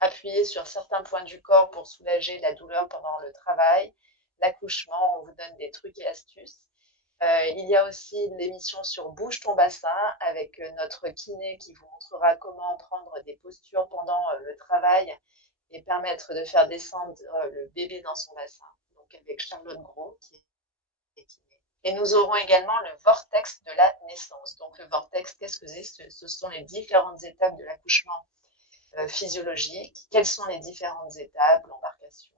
appuyer sur certains points du corps pour soulager la douleur pendant le travail, l'accouchement, on vous donne des trucs et astuces. Il y a aussi l'émission sur Bouge ton bassin avec notre kiné qui vous montrera comment prendre des postures pendant le travail et permettre de faire descendre le bébé dans son bassin. Donc avec Charlotte Gros qui est kiné. Et nous aurons également le vortex de la naissance. Donc le vortex, qu'est-ce que c'est? Ce sont les différentes étapes de l'accouchement physiologique. Quelles sont les différentes étapes? L'embarcation,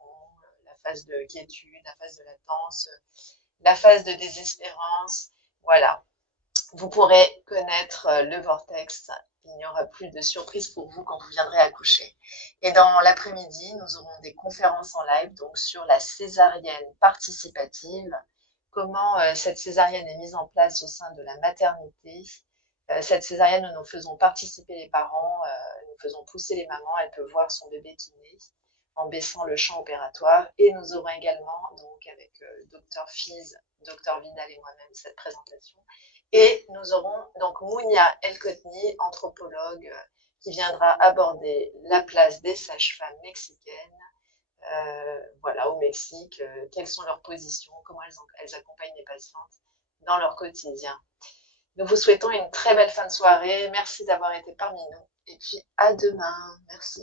la phase de quiétude, la phase de latence, la phase de désespérance. Voilà, vous pourrez connaître le vortex. Il n'y aura plus de surprise pour vous quand vous viendrez accoucher. Et dans l'après-midi, nous aurons des conférences en live donc sur la césarienne participative, comment cette césarienne est mise en place au sein de la maternité. Cette césarienne, nous faisons participer les parents, nous faisons pousser les mamans, elles peuvent voir son bébé qui naît en baissant le champ opératoire. Et nous aurons également, donc avec Dr Fiz, Dr Vinal et moi-même, cette présentation. Et nous aurons donc Mounia Elkotni, anthropologue, qui viendra aborder la place des sages-femmes mexicaines, voilà, au Mexique, quelles sont leurs positions, comment elles accompagnent les patientes. dans leur quotidien. Nous vous souhaitons une très belle fin de soirée. Merci d'avoir été parmi nous. Et puis à demain. Merci.